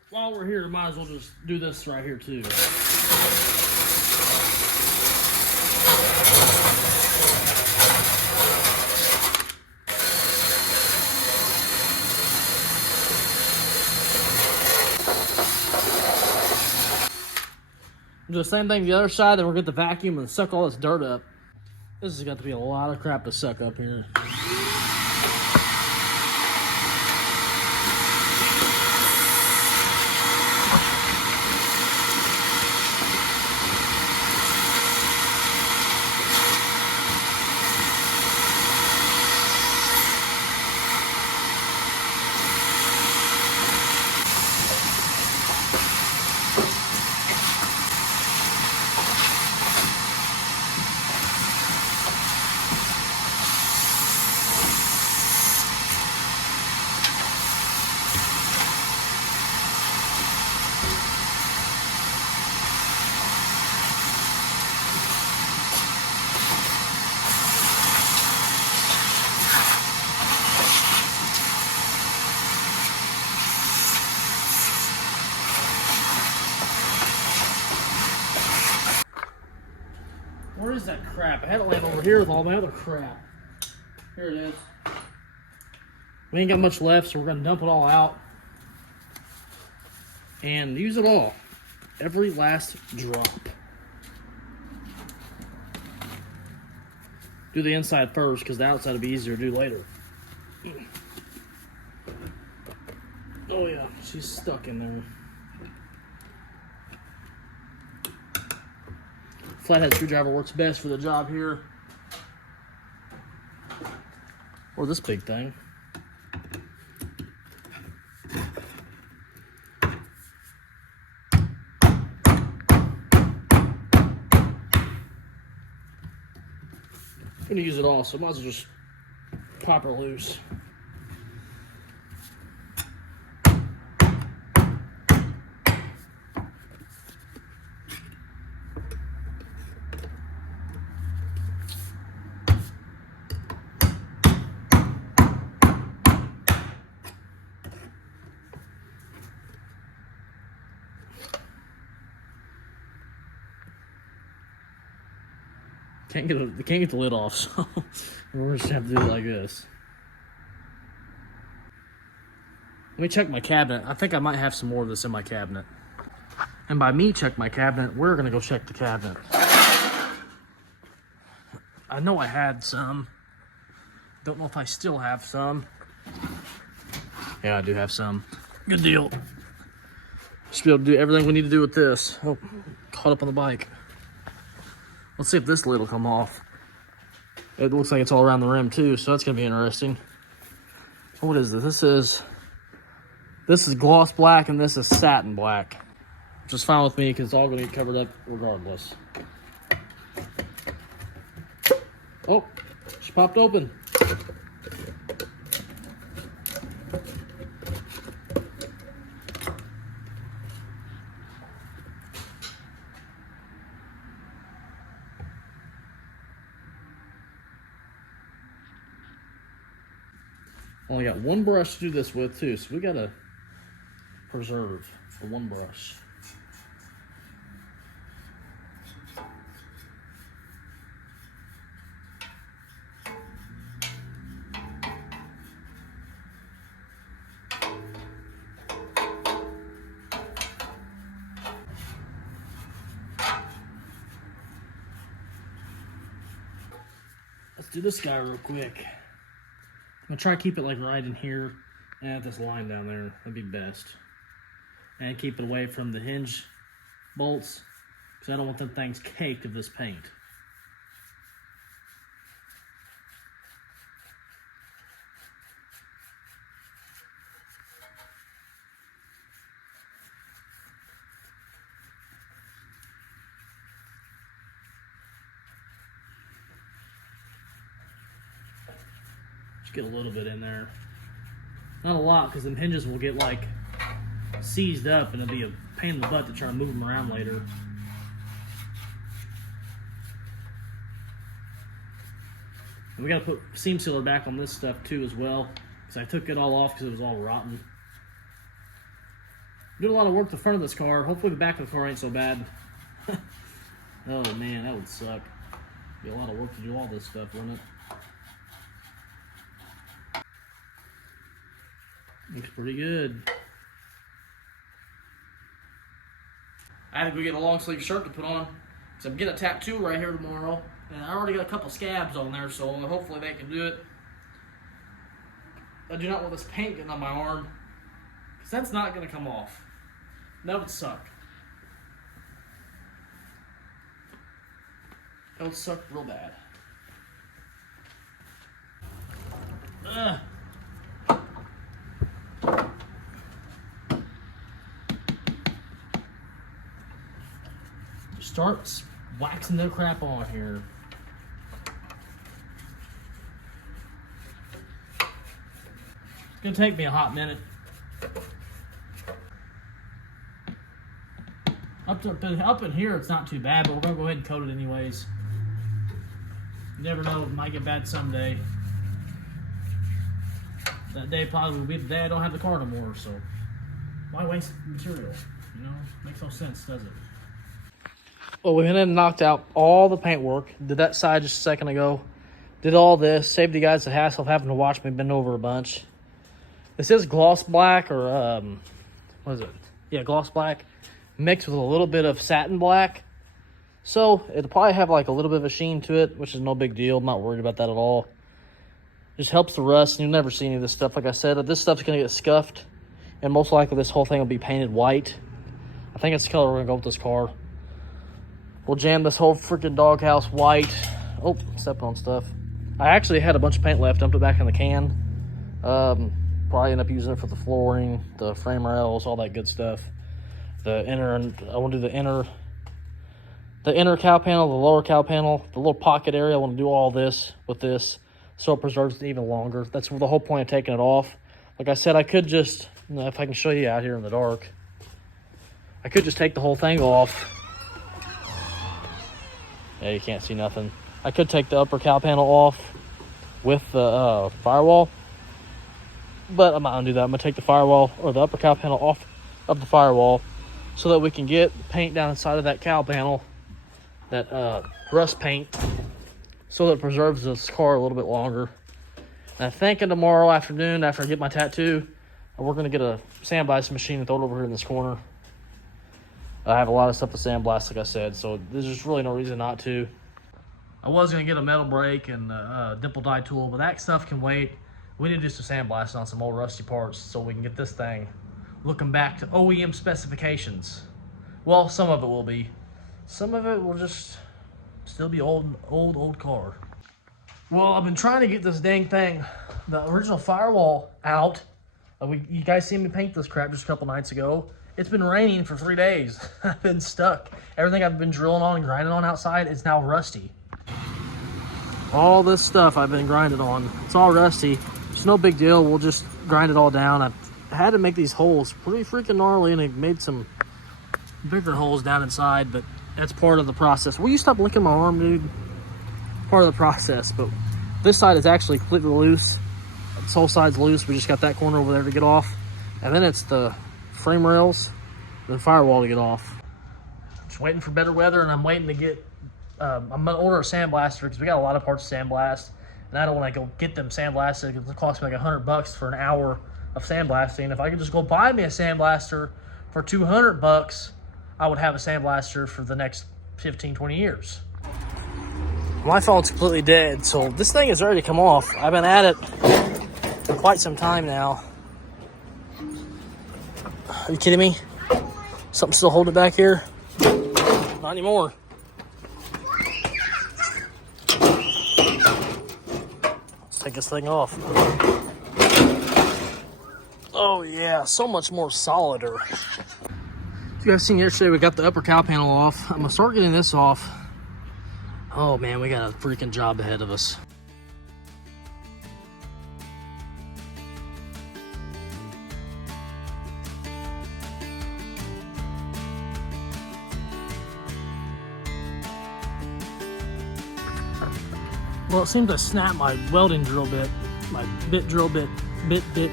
While we're here, might as well just do this right here too. Do the same thing the other side, then we'll get the vacuum and suck all this dirt up. This has got to be a lot of crap to suck up here. is that crap? I had it laying over here with all my other crap. Here it is. We ain't got much left, so we're gonna dump it all out and use it all. Every last drop. Do the inside first, because the outside will be easier to do later. Oh yeah, she's stuck in there. Flathead screwdriver works best for the job here. Or this big thing. I'm gonna use it all, so I might as well just pop her loose. Can't get the lid off, so we're just gonna have to do it like this. Let me check my cabinet. I think I might have some more of this in my cabinet. And by me check my cabinet, we're gonna go check the cabinet. I know I had some. Don't know if I still have some. Yeah, I do have some. Good deal. Should be able to do everything we need to do with this. Oh, caught up on the bike. Let's see if this lid will come off. It looks like it's all around the rim too, so that's gonna be interesting. What is this? This is gloss black and this is satin black, which is fine with me because it's all gonna get covered up regardless. Oh, she popped open. Only got one brush to do this with too, so we gotta preserve for one brush. Let's do this guy real quick. I'm gonna try to keep it like right in here and at this line down there. That'd be best. And keep it away from the hinge bolts because I don't want them things caked of this paint. Get a little bit in there. Not a lot, because them hinges will get like seized up and it'll be a pain in the butt to try to move them around later. And we gotta put seam sealer back on this stuff too as well, because I took it all off because it was all rotten. Doing a lot of work to the front of this car. Hopefully the back of the car ain't so bad. Oh man, that would suck. Be a lot of work to do all this stuff, wouldn't it? Looks pretty good. I had to go get a long sleeve shirt to put on because I'm getting a tattoo right here tomorrow, and I already got a couple scabs on there, so hopefully they can do it. I do not want this paint getting on my arm because that's not going to come off. That would suck. That would suck real bad. Ugh. Start waxing the crap on here. It's gonna take me a hot minute. Up in here, it's not too bad, but we're gonna go ahead and coat it anyways. You never know, it might get bad someday. That day probably will be the day I don't have the car no more, so why waste material? You know, makes no sense, does it? Well, we went in and knocked out all the paint work. Did that side just a second ago. Did all this. Saved you guys the hassle of having to watch me bend over a bunch. This is gloss black or, what is it? Yeah, gloss black mixed with a little bit of satin black. So it'll probably have like a little bit of a sheen to it, which is no big deal. I'm not worried about that at all. Just helps the rust. You'll never see any of this stuff. Like I said, this stuff's going to get scuffed. And most likely this whole thing will be painted white. I think it's the color we're going to go with this car. We'll jam this whole freaking doghouse white. Oh, stepped on stuff. I actually had a bunch of paint left. Dumped it back in the can. Probably end up using it for the flooring, the frame rails, all that good stuff. The inner, I want to do the inner cow panel, the lower cow panel, the little pocket area. I want to do all this with this so it preserves it even longer. That's the whole point of taking it off. Like I said, I could just, if I can show you out here in the dark, I could just take the whole thing off. Yeah, you can't see nothing. I could take the upper cow panel off with the firewall, but I'm not going to do that. I'm going to take the firewall or the upper cow panel off of the firewall so that we can get paint down inside of that cow panel, that rust paint, so that it preserves this car a little bit longer. And I'm thinking tomorrow afternoon, after I get my tattoo, we're going to get a sandblasting machine and throw it over here in this corner. I have a lot of stuff to sandblast, like I said, so there's just really no reason not to. I was going to get a metal brake and a dimple die tool, but that stuff can wait. We need to do some sandblasting on some old rusty parts so we can get this thing looking back to OEM specifications. Well, some of it will be. Some of it will just still be old car. Well, I've been trying to get this dang thing, the original firewall, out. You guys seen me paint this crap just a couple nights ago. It's been raining for 3 days. I've been stuck. Everything I've been drilling on and grinding on outside is now rusty. All this stuff I've been grinding on, it's all rusty. It's no big deal. We'll just grind it all down. I had to make these holes pretty freaking gnarly, and it made some bigger holes down inside, but that's part of the process. Will you stop licking my arm, dude? Part of the process, but this side is actually completely loose. This whole side's loose. We just got that corner over there to get off. And then it's the frame rails, the firewall to get off. Just waiting for better weather, and I'm waiting to get, I'm gonna order a sandblaster because we got a lot of parts to sandblast, and I don't want to go get them sandblasted because it costs me like $100 for an hour of sandblasting. If I could just go buy me a sandblaster for $200, I would have a sandblaster for the next 15, 20 years. My phone's completely dead, so this thing is ready to come off. I've been at it for quite some time now. Are you kidding me? Something still holding it back here? Not anymore. Let's take this thing off. Oh yeah, so much more solider. You guys seen yesterday, we got the upper cow panel off. I'm gonna start getting this off. Oh man, we got a freaking job ahead of us. Well, it seems I snapped my welding drill bit, my bit drill bit,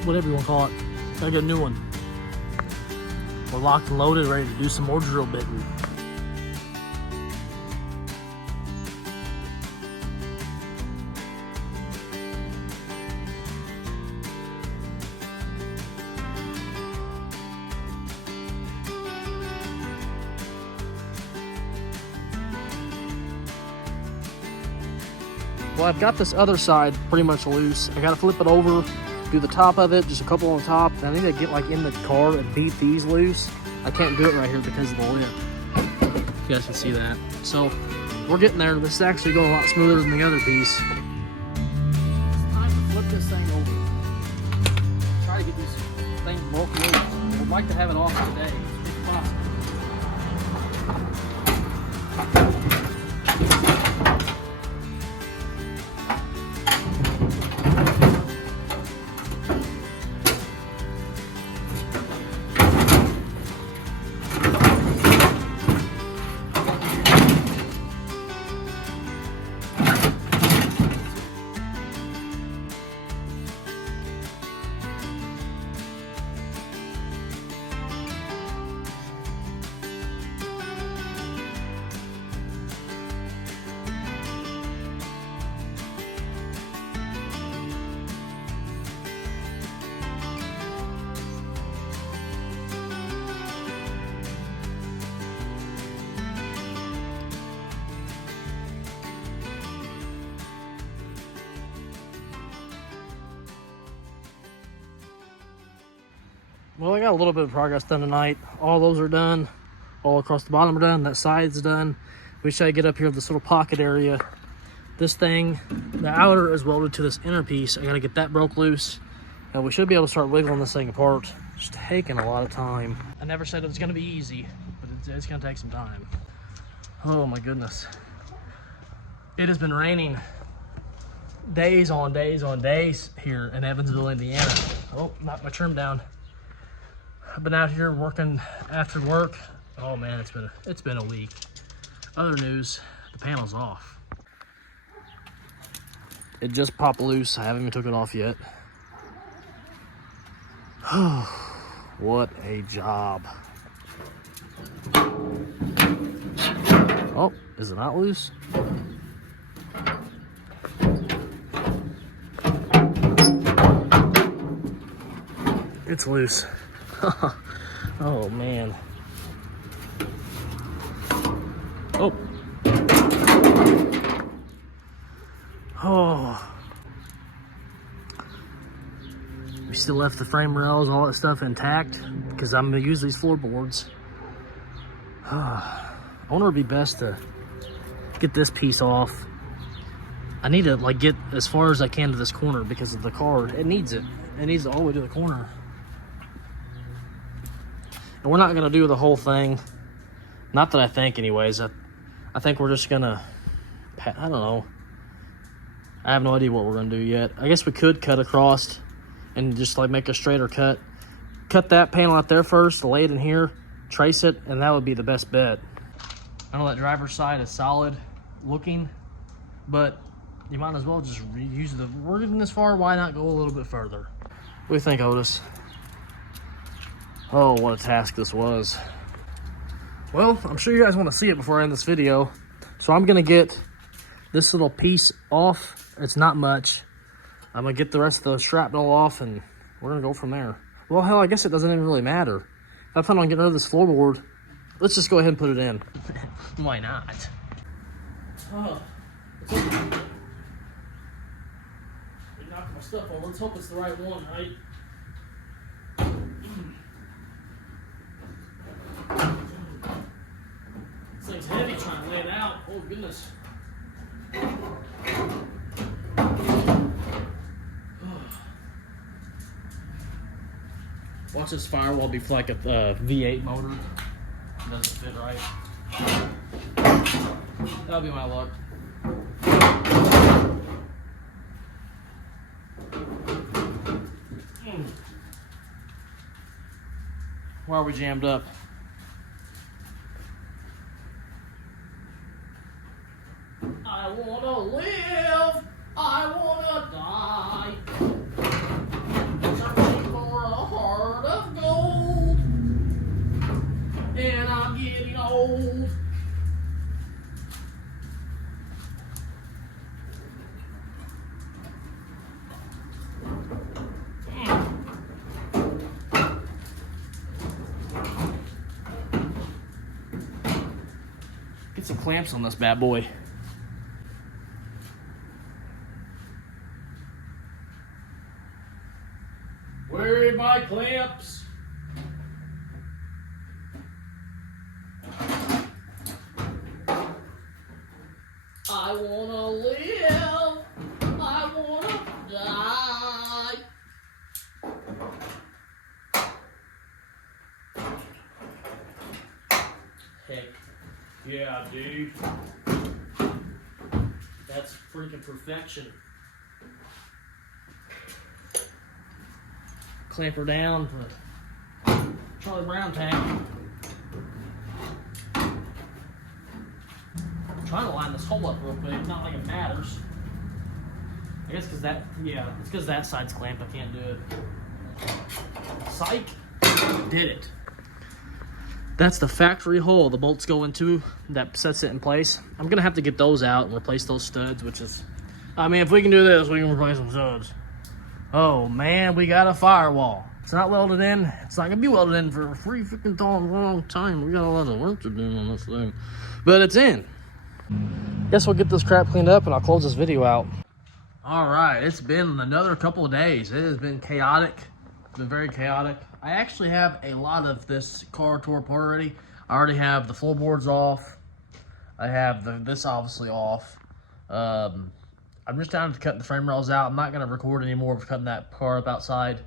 whatever you want to call it. Gotta get a new one. We're locked and loaded, ready to do some more drill bitting. Well, I've got this other side pretty much loose. I gotta flip it over, do the top of it, just a couple on top. And I need to get like in the car and beat these loose. I can't do it right here because of the lip. You guys can see that. So we're getting there. This is actually going a lot smoother than the other piece. It's time to flip this thing over. Try to get these things broken loose. We'd like to have it off today, if possible. Well, I got a little bit of progress done tonight. All those are done. All across the bottom are done. That side's done. We should get up here with this little pocket area. This thing, the outer is welded to this inner piece. I gotta get that broke loose. And we should be able to start wiggling this thing apart. It's taking a lot of time. I never said it was gonna be easy, but it's gonna take some time. Oh my goodness. It has been raining days on days on days here in Evansville, Indiana. Oh, knocked my trim down. I've been out here working after work. Oh man, it's been a week. Other news, the panel's off. It just popped loose. I haven't even took it off yet. What a job. Oh, is it not loose? It's loose. Oh man. Oh. Oh. We still left the frame rails, all that stuff intact because I'm gonna use these floorboards. I wonder if it'd be best to get this piece off. I need to like get as far as I can to this corner because of the car. It needs it. It needs it all the way to the corner. And we're not gonna do the whole thing. Not that I think anyways. I think we're just gonna, I don't know. I have no idea what we're gonna do yet. I guess we could cut across and just like make a straighter cut. Cut that panel out there first, lay it in here, trace it, and that would be the best bet. I know that driver's side is solid looking, but you might as well just reuse the, we're getting this far, why not go a little bit further? What do you think, Otis? Oh, what a task this was. Well, I'm sure you guys want to see it before I end this video. So I'm gonna get this little piece off. It's not much. I'm gonna get the rest of the shrapnel off and we're gonna go from there. Well, hell, I guess it doesn't even really matter. If I plan on getting rid of this floorboard, let's just go ahead and put it in. Why not? Oh, you're knocking my stuff over. Let's hope it's the right one, right? This thing's heavy trying to lay it out. Oh, goodness. Watch this firewall be like a V8 motor. It doesn't fit right. That'll be my luck. Why are we jammed up? I wanna live, I wanna die. Searching for a heart of gold, and I'm getting old. Get some clamps on this bad boy. Where are my clamps? I wanna live, I wanna die. Heck yeah, dude. That's freaking perfection. Clamp her down for Charlie Brown tank. I'm trying to line this hole up real quick, not like it matters. I guess because that, yeah, it's because that side's clamped, I can't do it. Psych, did it. That's the factory hole the bolts go into that sets it in place. I'm gonna have to get those out and replace those studs, which is, I mean, if we can do this, we can replace some studs. Oh man, we got a firewall. It's not welded in. It's not gonna be welded in for a free freaking long time. We got a lot of work to do on this thing, but it's in. Guess we'll get this crap cleaned up and I'll close this video out. All right, it's been another couple of days. It has been chaotic. It's been very chaotic. I actually have a lot of this car tore apart already. I already have the floorboards off. I have this obviously off. I'm just down to cut the frame rails out. I'm not going to record anymore of cutting that car up outside.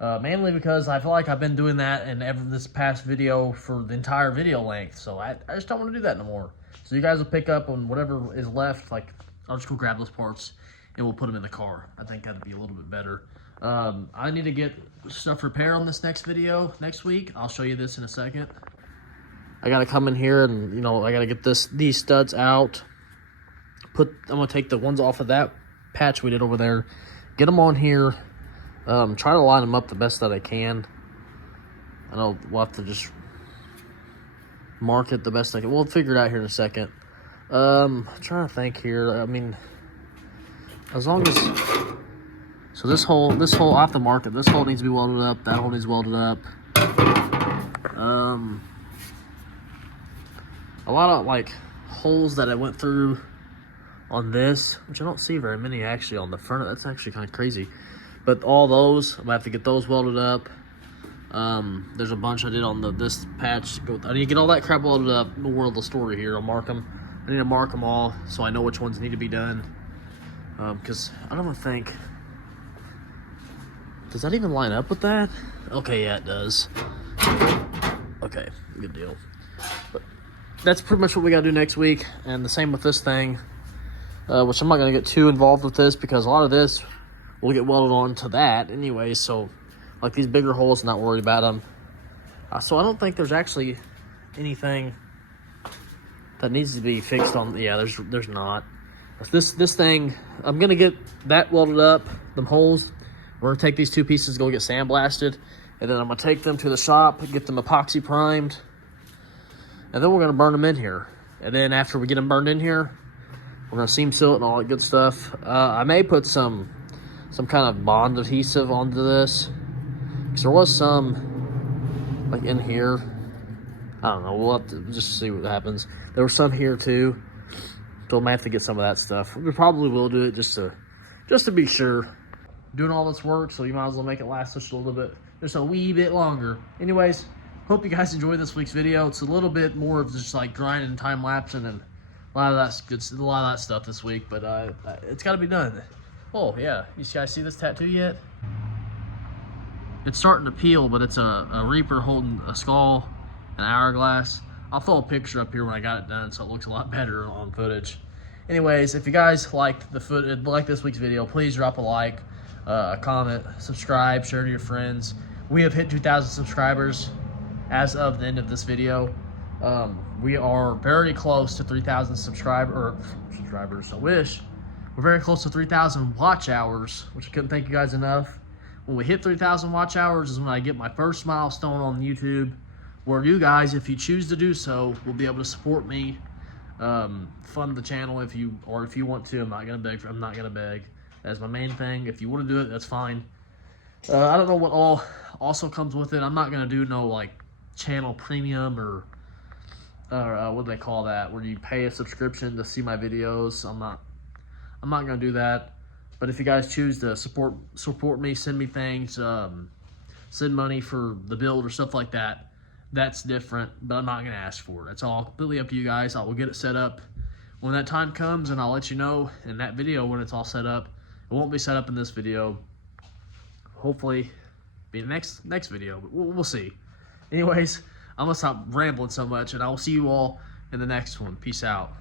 Mainly because I feel like I've been doing that in this past video for the entire video length. So I just don't want to do that no more. So you guys will pick up on whatever is left. Like, I'll just go grab those parts and we'll put them in the car. I think that'd be a little bit better. I need to get stuff repaired on this next video next week. I'll show you this in a second. I gotta come in here and, you know, I gotta get these studs out. I'm gonna take the ones off of that patch we did over there, get them on here, try to line them up the best that I can. I know we'll have to just mark it the best I can. We'll figure it out here in a second. I'm trying to think here. I mean, as long as, so this hole, I have to mark it. This hole needs to be welded up. That hole needs welded up. A lot of like holes that I went through on this, which I don't see very many actually on the front. That's actually kind of crazy. But all those, I'm gonna have to get those welded up. There's a bunch I did on this patch. I need to get all that crap welded up. No moral of the story here. I'll mark them. I need to mark them all so I know which ones need to be done. Because I don't think, does that even line up with that? Okay, yeah, it does. Okay, good deal. But that's pretty much what we gotta do next week, and the same with this thing, which I'm not gonna get too involved with this because a lot of this will get welded on to that anyway. So, like these bigger holes, not worried about them. So I don't think there's actually anything that needs to be fixed on. Yeah, there's not. This thing, I'm gonna get that welded up, them holes. We're gonna take these two pieces, go get sandblasted, and then I'm gonna take them to the shop, get them epoxy primed. And then we're going to burn them in here. And then after we get them burned in here, we're going to seam seal it and all that good stuff. I may put some kind of bond adhesive onto this. Because there was some, like in here. I don't know. We'll have to just see what happens. There was some here too. So we might have to get some of that stuff. We probably will do it just to be sure. Doing all this work, so you might as well make it last just a little bit, just a wee bit longer. Anyways, hope you guys enjoyed this week's video. It's a little bit more of just like grinding and time lapsing and a lot of that stuff this week, but it's got to be done. Oh yeah, you guys see this tattoo yet? It's starting to peel, but it's a Reaper holding a skull, an hourglass. I'll throw a picture up here when I got it done, so it looks a lot better on footage. Anyways, if you guys liked this week's video, please drop a like, a comment, subscribe, share to your friends. We have hit 2,000 subscribers. As of the end of this video, we are very close to 3,000 subscribers. I wish. We're very close to 3,000 watch hours, which I couldn't thank you guys enough. When we hit 3,000 watch hours is when I get my first milestone on YouTube, where you guys, if you choose to do so, will be able to support me, fund the channel if you want to. I'm not gonna beg. That's my main thing. If you want to do it, that's fine. I don't know what all also comes with it. I'm not gonna do no like channel premium or what do they call that, where you pay a subscription to see my videos. I'm not gonna do that. But if you guys choose to support me, send me things, send money for the build or stuff like that, that's different, but I'm not gonna ask for it. That's all completely up to you guys. I will get it set up when that time comes, and I'll let you know in that video when it's all set up. It won't be set up in this video. Hopefully be the next video, but we'll see. Anyways, I'm gonna stop rambling so much, and I will see you all in the next one. Peace out.